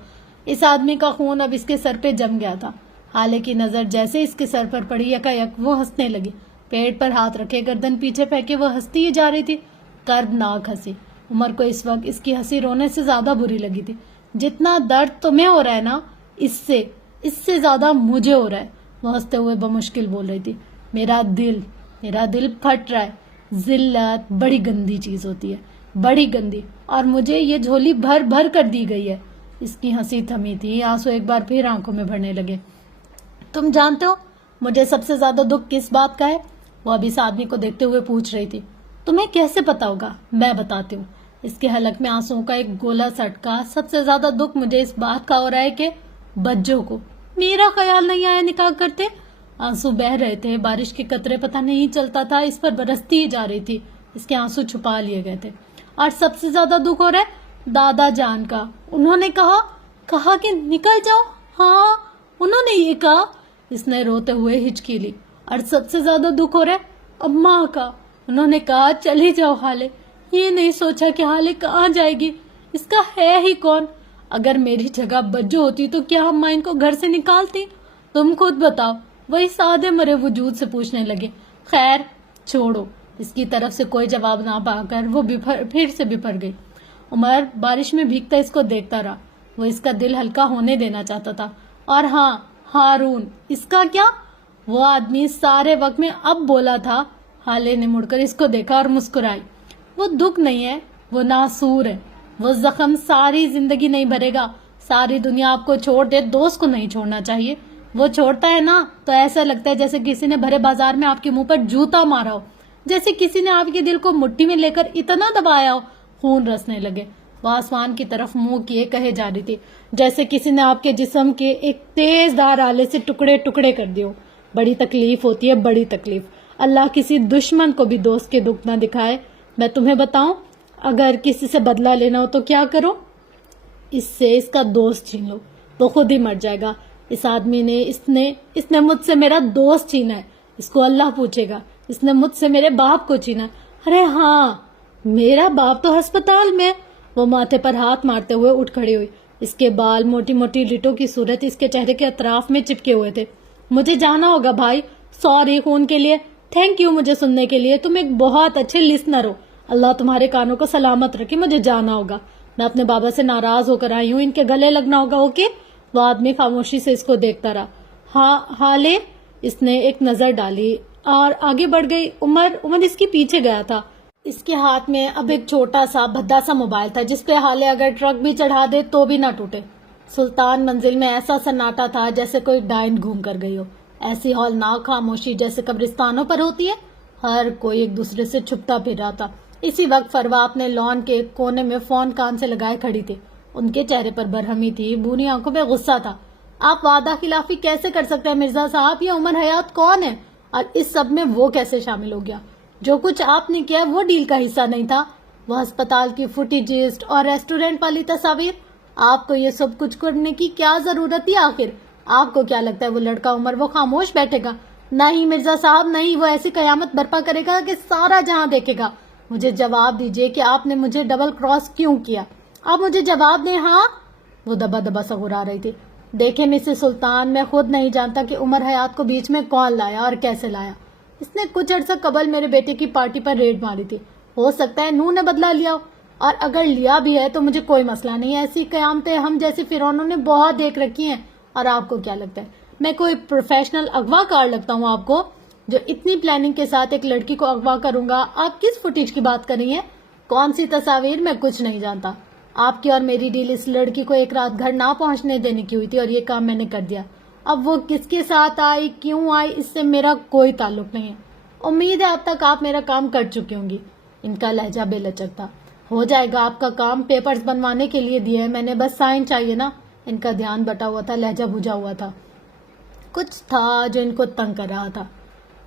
اس آدمی کا خون اب اس کے سر پہ جم گیا تھا. حالے کی نظر جیسے اس کے سر پر پڑی, یکا وہ ہنسنے لگی. پیٹ پر ہاتھ رکھے گردن پیچھے پھینکے وہ ہنستی ہی جا رہی تھی. کربناک ہنسی. عمر کو اس وقت اس کی ہنسی رونے سے زیادہ بری لگی تھی. جتنا درد تمہیں ہو رہا ہے نا, اس سے زیادہ مجھے ہو رہا ہے. وہ ہنستے ہوئے بمشکل بول رہی تھی. میرا دل پھٹ رہا ہے. ذلت بڑی گندی چیز ہوتی ہے, بڑی گندی, اور مجھے یہ جھولی بھر بھر کر دی گئی ہے. اس کی ہنسی تھمی تھی، آنسو ایک بار پھر آنکھوں میں بھرنے لگے۔ تم جانتے ہو مجھے سب سے زیادہ دکھ کس بات کا ہے؟ وہ ابھی اس آدمی کو دیکھتے ہوئے پوچھ رہی تھی۔ تمہیں کیسے پتا ہوگا؟ میں بتاتی ہوں۔ اس کے حلق میں آنسوؤں کا ایک گولا سٹکا۔ سب سے زیادہ دکھ مجھے اس بات کا ہو رہا ہے کہ بچوں کو میرا خیال نہیں آیا نکاح کرتے۔ آنسو بہ رہے تھے، بارش کے قطرے پتہ نہیں چلتا تھا اس پر برستی ہی جا رہی تھی، اس کے آنسو چھپا لیے گئے تھے۔ اور سب سے زیادہ دکھ ہو رہا ہے دادا جان کا۔ انہوں نے کہا کہ نکل جاؤ۔ ہاں انہوں نے یہ کہا۔ اس نے روتے ہوئے ہچکی لی۔ اور سب سے زیادہ دکھ ہو رہا ہے اماں کا۔ انہوں نے کہا چلی جاؤ حالے۔ یہ نہیں سوچا کہ حالے کہاں جائے گی، اس کا ہے ہی کون؟ اگر میری جگہ بجو ہوتی تو کیا اماں ان کو گھر سے نکالتی؟ تم خود بتاؤ، وہی سادے مرے وجود سے پوچھنے لگے۔ خیر چھوڑو۔ اس کی طرف سے کوئی جواب نہ پا کر وہ پھر سے بپھر گئی۔ عمر بارش میں بھیگتا اس کو دیکھتا رہا۔ وہ اس کا دل ہلکا ہونے دینا چاہتا تھا۔ اور ہاں ہارون، اس کا کیا؟ وہ آدمی سارے وقت میں اب بولا تھا۔ حالے نے مڑ کر اس کو دیکھا اور مسکرائی۔ وہ دکھ نہیں ہے، وہ ناسور ہے۔ وہ زخم ساری زندگی نہیں بھرے گا۔ ساری دنیا آپ کو چھوڑ دے، دوست کو نہیں چھوڑنا چاہیے۔ وہ چھوڑتا ہے نا تو ایسا لگتا ہے جیسے کسی نے بھرے بازار میں آپ کے منہ پر جوتا مارا ہو، جیسے کسی نے آپ کے دل کو مٹھی میں لے کر اتنا دبایا ہو خون رسنے لگے۔ وہ آسمان کی طرف منہ کیے کہے جا رہی تھی، جیسے کسی نے آپ کے جسم کے ایک تیز دھار آلے سے ٹکڑے ٹکڑے کر دیے ہو۔ بڑی تکلیف ہوتی ہے، بڑی تکلیف۔ اللہ کسی دشمن کو بھی دوست کے دکھ نہ دکھائے۔ میں تمہیں بتاؤں، اگر کسی سے بدلہ لینا ہو تو کیا کرو؟ اس سے اس کا دوست چھین لو، وہ خود ہی مر جائے گا۔ اس آدمی نے اس نے مجھ سے میرا دوست چھینا ہے، اس کو اللہ پوچھے گا۔ اس نے مجھ سے میرے باپ کو چھینا۔ ارے ہاں، میرا باپ تو ہسپتال میں۔ وہ ماتھے پر ہاتھ مارتے ہوئے اٹھ کھڑی ہوئی۔ اس کے بال موٹی موٹی لٹوں کی صورت اس کے چہرے کے اطراف میں چپکے ہوئے تھے۔ مجھے جانا ہوگا بھائی، سوری خون کے لیے، تھینک یو مجھے سننے کے لیے، تم ایک بہت اچھے لسنر ہو، اللہ تمہارے کانوں کو سلامت رکھے، مجھے جانا ہوگا، میں اپنے بابا سے ناراض ہو کر آئی ہوں، ان کے گلے لگنا ہوگا، اوکے؟ وہ آدمی خاموشی سے اس کو دیکھتا رہا۔ ہاں حالے، اس نے ایک نظر ڈالی اور آگے بڑھ گئی۔ عمر اس کے پیچھے گیا تھا۔ اس کے ہاتھ میں اب ایک چھوٹا سا بھدا سا موبائل تھا جس پہ حالے اگر ٹرک بھی چڑھا دے تو بھی نہ ٹوٹے۔ سلطان منزل میں ایسا سناٹا تھا جیسے کوئی ڈائن گھوم کر گئی ہو، ایسی ہولناک خاموشی جیسے قبرستانوں پر ہوتی ہے۔ ہر کوئی ایک دوسرے سے چھپتا پھر رہا تھا۔ اسی وقت فروا اپنے لان کے کونے میں فون کان سے لگائے کھڑی تھی۔ ان کے چہرے پر برہمی تھی، بھونی آنکھوں میں غصہ تھا۔ آپ وعدہ خلافی کیسے کر سکتے ہیں مرزا صاحب؟ یہ عمر حیات کون ہے اور اس سب میں وہ کیسے شامل ہو گیا؟ جو کچھ آپ نے کیا وہ ڈیل کا حصہ نہیں تھا۔ وہ ہسپتال کی فوٹیجسٹ اور ریسٹورنٹ والی تصاویر، آپ کو یہ سب کچھ کرنے کی کیا ضرورت تھی آخر؟ آپ کو کیا لگتا ہے وہ لڑکا عمر وہ خاموش بیٹھے گا؟ نہیں مرزا صاحب نہیں، وہ ایسی قیامت برپا کرے گا کہ سارا جہاں دیکھے گا۔ مجھے جواب دیجئے کہ آپ نے مجھے ڈبل کراس کیوں کیا؟ آپ مجھے جواب دیں۔ ہاں، وہ دبا دبا سگرا رہی تھی۔ دیکھیں مسز سلطان، میں خود نہیں جانتا کہ عمر حیات کو بیچ میں کون لایا اور کیسے لایا۔ اس نے کچھ عرصہ قبل میرے بیٹے کی پارٹی پر ریڈ ماری تھی، ہو سکتا ہے نوح نے بدلہ لیا ہو، اور اگر لیا بھی ہے تو مجھے کوئی مسئلہ نہیں ہے۔ ایسی قیامتیں ہم جیسی فرعونوں نے بہت دیکھ رکھی ہیں۔ اور آپ کو کیا لگتا ہے میں کوئی پروفیشنل اغوا کار لگتا ہوں آپ کو، جو اتنی پلاننگ کے ساتھ ایک لڑکی کو اغوا کروں گا؟ آپ کس فوٹیج کی بات کر رہی ہیں؟ کون سی تصاویر؟ میں کچھ نہیں جانتا۔ آپ کی اور میری ڈیل اس لڑکی کو ایک رات گھر نہ پہنچنے دینے کی ہوئی تھی اور یہ کام میں نے کر دیا۔ اب وہ کس کے ساتھ آئی، کیوں آئی، اس سے میرا کوئی تعلق نہیں ہے۔ امید ہے اب تک آپ میرا کام کر چکی ہوں گی۔ ان کا لہجہ بے لچک تھا۔ ہو جائے گا آپ کا کام، پیپرز بنوانے کے لیے دیے ہیں میں نے، بس سائن چاہیے نا۔ ان کا دھیان بٹا ہوا تھا، لہجہ بجھا ہوا تھا، کچھ تھا جو ان کو تنگ کر رہا تھا۔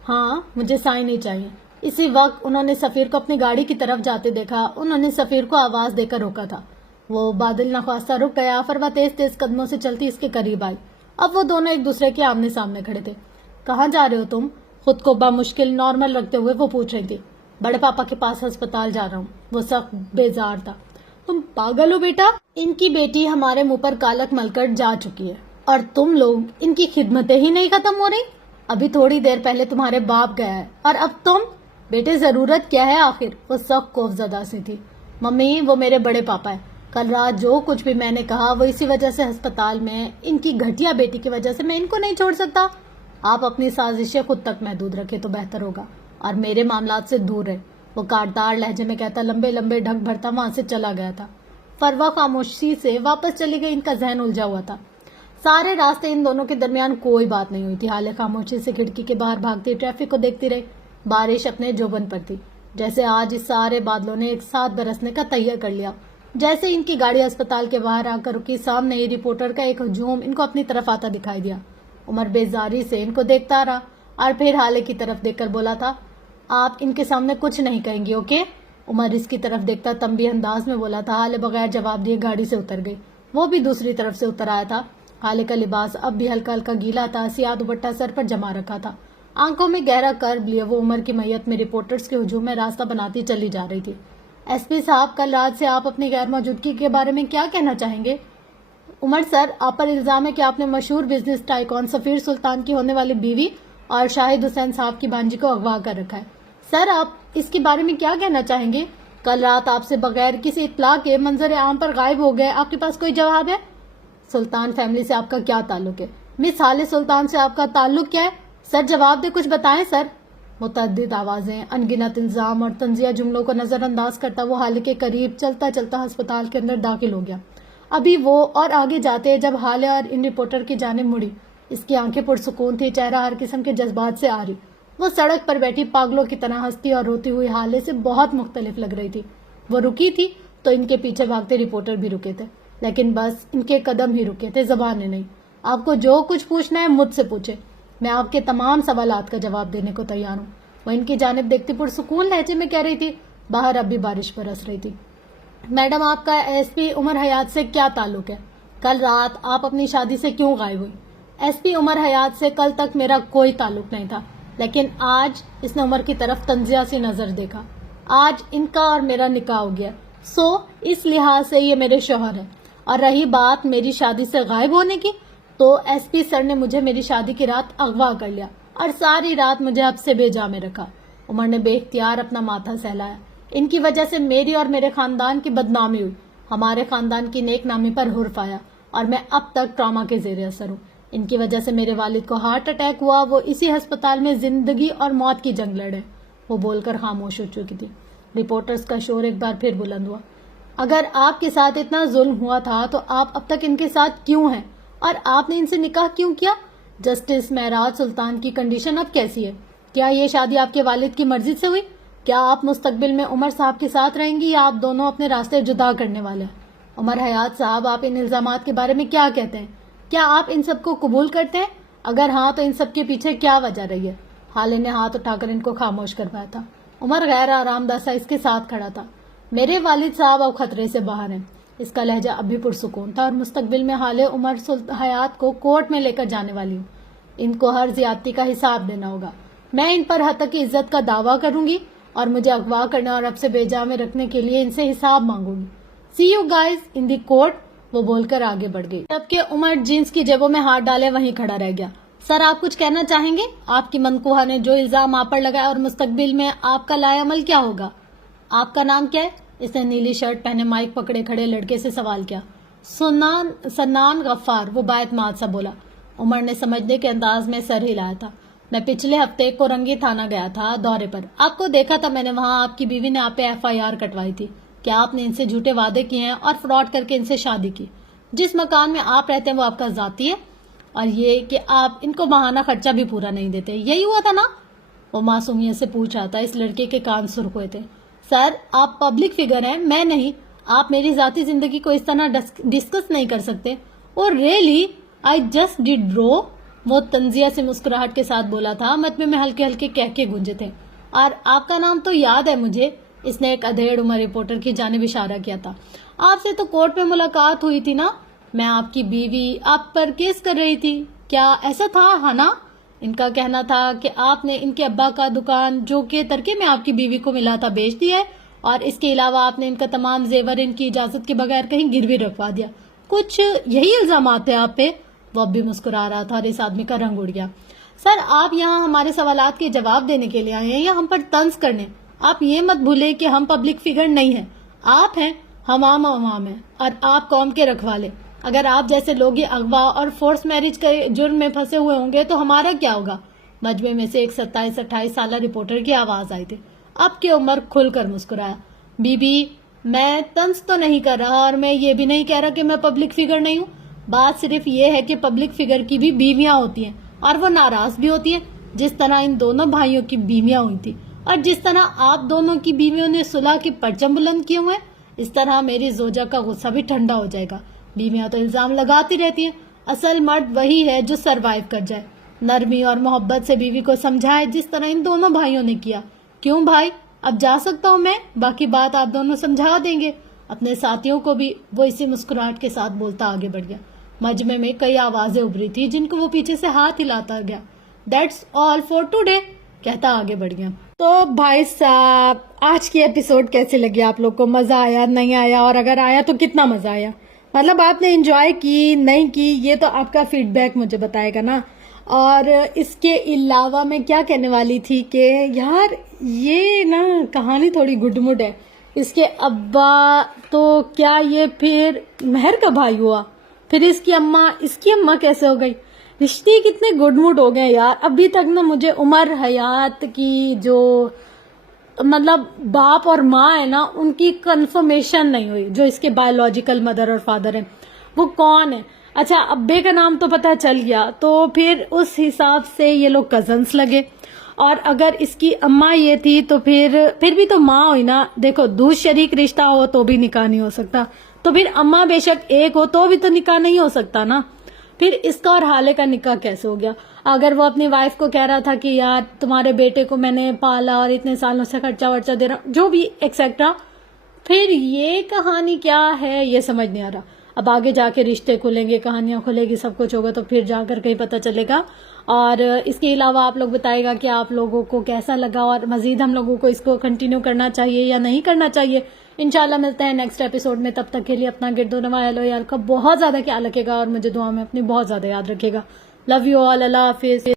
ہاں مجھے سائن ہی چاہیے۔ اسی وقت انہوں نے سفیر کو اپنی گاڑی کی طرف جاتے دیکھا۔ انہوں نے سفیر کو آواز دے کر روکا تھا۔ وہ بادل نخواستہ رک گیا۔ فروا تیز تیز قدموں سے چلتی اس کے قریب آئی۔ اب وہ دونوں ایک دوسرے کے آمنے سامنے کھڑے تھے۔ کہاں جا رہے ہو تم؟ خود کو بامشکل نارمل رکھتے ہوئے وہ پوچھ رہی تھی۔ بڑے پاپا کے پاس ہسپتال جا رہا ہوں۔ وہ سخت بیزار تھا۔ تم پاگل ہو بیٹا؟ ان کی بیٹی ہمارے منہ پر کالک مل کر جا چکی ہے اور تم لوگ ان کی خدمتیں ہی نہیں ختم ہو رہی۔ ابھی تھوڑی دیر پہلے تمہارے باپ گیا ہے اور اب تم؟ بیٹے ضرورت کیا ہے آخر؟ وہ سخت خوفزدہ سی تھی۔ ممی وہ میرے بڑے پاپا ہے، کل رات جو کچھ بھی میں نے کہا وہ اسی وجہ سے ہسپتال میں، ان کی گھٹیا بیٹی کی وجہ سے میں ان کو نہیں چھوڑ سکتا۔ آپ اپنی سازشیں خود تک محدود رکھے تو بہتر ہوگا اور میرے معاملات سے دور رہے۔ وہ کاٹدار لہجے میں کہتا لمبے لمبے ڈھک بھرتا وہاں سے چلا گیا تھا۔ فروا خاموشی سے واپس چلی گئی. ان کا ذہن الجھا ہوا تھا. سارے راستے ان دونوں کے درمیان کوئی بات نہیں ہوئی تھی. حالے خاموشی سے کھڑکی کے باہر بھاگتی ٹریفک کو دیکھتی رہی. بارش اپنے جوبن پر تھی. جیسے آج اس سارے بادلوں نے ایک ساتھ برسنے کا تہیہ کر لیا. جیسے ان کی گاڑی اسپتال کے باہر آ کر رکی, سامنے ہی رپورٹر کا ایک ہجوم ان کو اپنی طرف آتا دکھائی دیا. عمر بیزاری سے ان کو دیکھتا رہا اور پھر حالے کی طرف دیکھ کر بولا تھا, آپ ان کے سامنے کچھ نہیں کہیں گے, اوکے؟ عمر اس کی طرف دیکھتا تنبیہ انداز میں بولا تھا. حالے بغیر جواب دیے گاڑی سے اتر گئی. وہ بھی دوسری طرف سے اتر آیا تھا. حالے کا لباس اب بھی ہلکا ہلکا گیلا تھا. سیاہ دوپٹہ سر پر جما رکھا تھا. آنکھوں میں گہرا کرب لیے وہ عمر کی میت میں رپورٹرز کے ہجوم میں راستہ بناتی چلی جا رہی تھی. ایس پی صاحب, کل رات سے آپ اپنی غیر موجودگی کے بارے میں کیا کہنا چاہیں گے؟ عمر سر, آپ پر الزام ہے کہ آپ نے مشہور بزنس ٹائکون سفیر سلطان کی ہونے والی بیوی اور شاہد حسین صاحب کی بانجی کو اغوا کر رکھا ہے. سر, آپ اس کے بارے میں کیا کہنا چاہیں گے؟ کل رات آپ سے بغیر کسی اطلاع کے منظر عام پر غائب ہو گئے. آپ کے پاس کوئی جواب ہے؟ سلطان فیملی سے آپ کا کیا تعلق ہے؟ مس حالے سلطان سے آپ کا تعلق کیا ہے؟ سر جواب دے, کچھ بتائیں سر. متعدد آوازیں, انگنت الزام اور تنزیہ جملوں کو نظر انداز کرتا وہ حالے کے قریب چلتا چلتا ہسپتال کے اندر داخل ہو گیا. ابھی وہ اور آگے جاتے جب حالے اور ان رپورٹر کی جانب مڑی. اس کی آنکھیں پرسکون تھی, چہرہ ہر قسم کے جذبات سے آری. وہ سڑک پر بیٹھی پاگلوں کی طرح ہنستی اور روتی ہوئی حالے سے بہت مختلف لگ رہی تھی. وہ رکی تھی تو ان کے پیچھے بھاگتے رپورٹر بھی رکے تھے, لیکن بس ان کے قدم ہی رکے تھے, زبانیں نہیں. آپ کو جو کچھ پوچھنا ہے مجھ سے پوچھے, میں آپ کے تمام سوالات کا جواب دینے کو تیار ہوں. وہ ان کی جانب دیکھتی پرسکون لہجے میں کہہ رہی تھی. باہر اب بھی بارش برس رہی تھی. میڈم, آپ کا ایس پی عمر حیات سے کیا تعلق ہے؟ کل رات آپ اپنی شادی سے کیوں غائب ہوئی؟ ایس پی عمر حیات سے کل تک میرا کوئی تعلق نہیں تھا, لیکن آج اس نے عمر کی طرف تنزیہ سے نظر دیکھا. آج ان کا اور میرا نکاح ہو گیا, سو اس لحاظ سے یہ میرے شوہر ہیں. اور رہی بات میری شادی سے غائب ہونے کی, تو ایس پی سر نے مجھے میری شادی کی رات اغوا کر لیا اور ساری رات مجھے اب سے بے جا میں رکھا. عمر نے بے اختیار اپنا ماتھا سہلایا. ان کی وجہ سے میری اور میرے خاندان کی بدنامی ہوئی. ہمارے خاندان کی نیک نامی پر حرف آیا اور میں اب تک ٹراما کے زیر اثر ہوں. ان کی وجہ سے میرے والد کو ہارٹ اٹیک ہوا. وہ اسی ہسپتال میں زندگی اور موت کی جنگ لڑے. وہ بول کر خاموش ہو چکی تھی. رپورٹرز کا شور ایک بار پھر بلند ہوا. اگر آپ کے ساتھ اتنا ظلم ہوا تھا تو آپ اب تک ان کے ساتھ کیوں ہیں, اور آپ نے ان سے نکاح کیوں کیا؟ جسٹس معراج سلطان کی کنڈیشن اب کیسی ہے؟ کیا یہ شادی آپ کے والد کی مرضی سے ہوئی؟ کیا آپ مستقبل میں عمر صاحب کے ساتھ رہیں گی یا آپ دونوں اپنے راستے جدا کرنے والے ہیں؟ عمر حیات صاحب, آپ ان الزامات کے بارے میں کیا کہتے ہیں؟ کیا آپ ان سب کو قبول کرتے ہیں؟ اگر ہاں تو ان سب کے پیچھے کیا وجہ رہی ہے؟ حالے نے ہاتھ اٹھا کر ان کو خاموش کروایا تھا. عمر غیر آرام دہ سا اس کے ساتھ کھڑا تھا. میرے والد صاحب اب خطرے سے باہر ہیں. اس کا لہجہ اب بھی پرسکون تھا. اور مستقبل میں حالے عمر حیات کو کورٹ میں لے کر جانے والی ہوں. ان کو ہر زیادتی کا حساب دینا ہوگا. میں ان پر حد کی عزت کا دعویٰ کروں گی اور مجھے اغوا کرنے اور اب سے بے جا میں رکھنے کے لیے ان سے حساب مانگوں گی. See you guys in the court. وہ بول کر آگے بڑھ گئی, جبکہ عمر جینس کی جیبوں میں ہاتھ ڈالے وہیں کھڑا رہ گیا. سر, آپ کچھ کہنا چاہیں گے؟ آپ کی منقوہ نے جو الزام آپ پر لگایا اور مستقبل میں آپ کا لائے عمل کیا ہوگا؟ آپ کا نام کیا ہے؟ اس نے نیلی شرٹ پہنے مائک پکڑے کھڑے لڑکے سے سوال کیا. سنان غفار, وہ بااعتماد سا بولا. عمر نے سمجھنے کے انداز میں سر ہلایا تھا. میں پچھلے ہفتے کورنگی تھانہ گیا تھا دورے پر. آپ کو دیکھا تھا میں نے وہاں. آپ کی بیوی نے آپ پہ FIR کٹوائی تھی. کیا آپ نے ان سے جھوٹے وعدے کیے ہیں اور فراڈ کر کے ان سے شادی کی؟ جس مکان میں آپ رہتے ہیں وہ آپ کا ذاتی ہے, اور یہ کہ آپ ان کو ماہانہ خرچہ بھی پورا نہیں دیتے, یہی ہوا تھا نا؟ وہ معصومیت سے پوچھ رہا تھا. اس لڑکے کے کان سرخ ہوئے تھے. سر, آپ پبلک فگر ہیں, میں نہیں. آپ میری ذاتی زندگی کو اس طرح ڈسکس نہیں کر سکتے. اور ریئلی آئی جسٹ ڈیڈ برو. وہ تنزیہ سے مسکراہٹ کے ساتھ بولا تھا. متمے میں ہلکے ہلکے کہکے گونجے تھے. اور آپ کا نام تو یاد ہے مجھے. اس نے ایک ادھیڑ عمر رپورٹر کی جانب اشارہ کیا تھا. آپ سے تو کورٹ میں ملاقات ہوئی تھی نا. میں آپ کی بیوی آپ پر کیس کر رہی تھی. کیا ایسا تھا؟ ہاں نا. ان کا کہنا تھا کہ آپ نے ان کے ابا کا دکان جو کہ ترکے میں آپ کی بیوی کو ملا تھا بیچ دیا ہے, اور اس کے علاوہ آپ نے ان کا تمام زیور ان کی اجازت کے بغیر کہیں گروی رکھوا دیا. کچھ یہی الزامات ہیں آپ پہ؟ وہ اب بھی مسکرا رہا تھا اور اس آدمی کا رنگ اڑ گیا. سر, آپ یہاں ہمارے سوالات کے جواب دینے کے لیے آئے ہیں یا ہم پر طنز کرنے؟ آپ یہ مت بھولے کہ ہم پبلک فگر نہیں ہیں. آپ ہیں, ہم عوام ہیں, اور آپ قوم کے رکھوالے. اگر آپ جیسے لوگ یہ اغوا اور فورس میرج کے جرم میں پھنسے ہوئے ہوں گے تو ہمارا کیا ہوگا؟ مجمع میں سے ایک 27-28 سالہ رپورٹر کی آواز آئی تھی. اب کی عمر کھل کر مسکرایا. بی بی, میں طنز تو نہیں کر رہا اور میں یہ بھی نہیں کہہ رہا کہ میں پبلک فگر نہیں ہوں. بات صرف یہ ہے کہ پبلک فگر کی بھی بیویاں ہوتی ہیں اور وہ ناراض بھی ہوتی ہیں، جس طرح ان دونوں بھائیوں کی بیویاں ہوئی تھی اور جس طرح آپ دونوں کی بیویوں نے صلح کی پرچم بلند کیے ہوئے ہیں، اس طرح میری زوجہ کا غصہ بھی ٹھنڈا ہو جائے گا. بیویاں تو الزام لگاتی رہتی ہیں، اصل مرد وہی ہے جو سروائیو کر جائے، نرمی اور محبت سے بیوی کو سمجھائے جس طرح ان دونوں بھائیوں نے کیا. کیوں بھائی، اب جا سکتا ہوں میں؟ باقی بات آپ دونوں سمجھا دیں گے. اپنے ساتھیوں کو بھی وہ اسی مسکراہٹ کے ساتھ بولتا آگے بڑھ گیا. مجمع میں کئی آوازیں ابری تھی جن کو وہ پیچھے سے ہاتھ ہلاتا گیا. دیٹس آل فار ٹوڈے کہتا آگے بڑھ گیا. تو بھائی صاحب، آج کی ایپیسوڈ کیسے لگی آپ لوگ کو؟ مزہ آیا نہیں آیا؟ اور اگر آیا تو کتنا مزہ آیا؟ مطلب آپ نے انجوائے کی نہیں کی، یہ تو آپ کا فیڈ بیک مجھے بتائے گا نا. اور اس کے علاوہ میں کیا کہنے والی تھی کہ یار یہ نا کہانی تھوڑی گڈ مڈ ہے. اس کے ابا تو کیا یہ پھر مہر کا بھائی ہوا؟ پھر اس کی اماں کیسے ہو گئی؟ رشتے کتنے گڈ مڈ ہو گئے یار. ابھی تک نا مجھے عمر حیات کی جو مطلب باپ اور ماں ہے نا، ان کی کنفرمیشن نہیں ہوئی. جو اس کے بایولوجیکل مدر اور فادر ہیں وہ کون ہے. اچھا، ابے کا نام تو پتہ چل گیا، تو پھر اس حساب سے یہ لوگ کزنس لگے. اور اگر اس کی اماں یہ تھی تو پھر بھی تو ماں ہوئی نا. دیکھو، دودھ شریک رشتہ ہو تو بھی نکاح نہیں ہو سکتا، تو پھر اماں بے شک ایک ہو تو بھی تو نکاح نہیں ہو سکتا نا. پھر اس کا اور حالے کا نکاح کیسے ہو گیا؟ اگر وہ اپنی وائف کو کہہ رہا تھا کہ یار تمہارے بیٹے کو میں نے پالا اور اتنے سالوں سے خرچہ ورچہ دے رہا ہوں، جو بھی ایکسیکٹرا، پھر یہ کہانی کیا ہے یہ سمجھ نہیں آ رہا. اب آگے جا کے رشتے کھلیں گے، کہانیاں کھلے گی، سب کچھ ہوگا، تو پھر جا کر کہیں پتہ چلے گا. اور اس کے علاوہ آپ لوگ بتائے گا کہ آپ لوگوں کو کیسا لگا اور مزید ہم لوگوں کو اس کو کنٹینیو کرنا چاہیے یا نہیں کرنا چاہیے. انشاءاللہ ملتے ہیں نیکسٹ ایپیسوڈ میں. تب تک کے لیے اپنا گرد و نواح اہل و عیال کا بہت زیادہ خیال رکھے گا اور مجھے دعا میں اپنی بہت زیادہ یاد رکھے گا. Love you all. اللہ حافظ.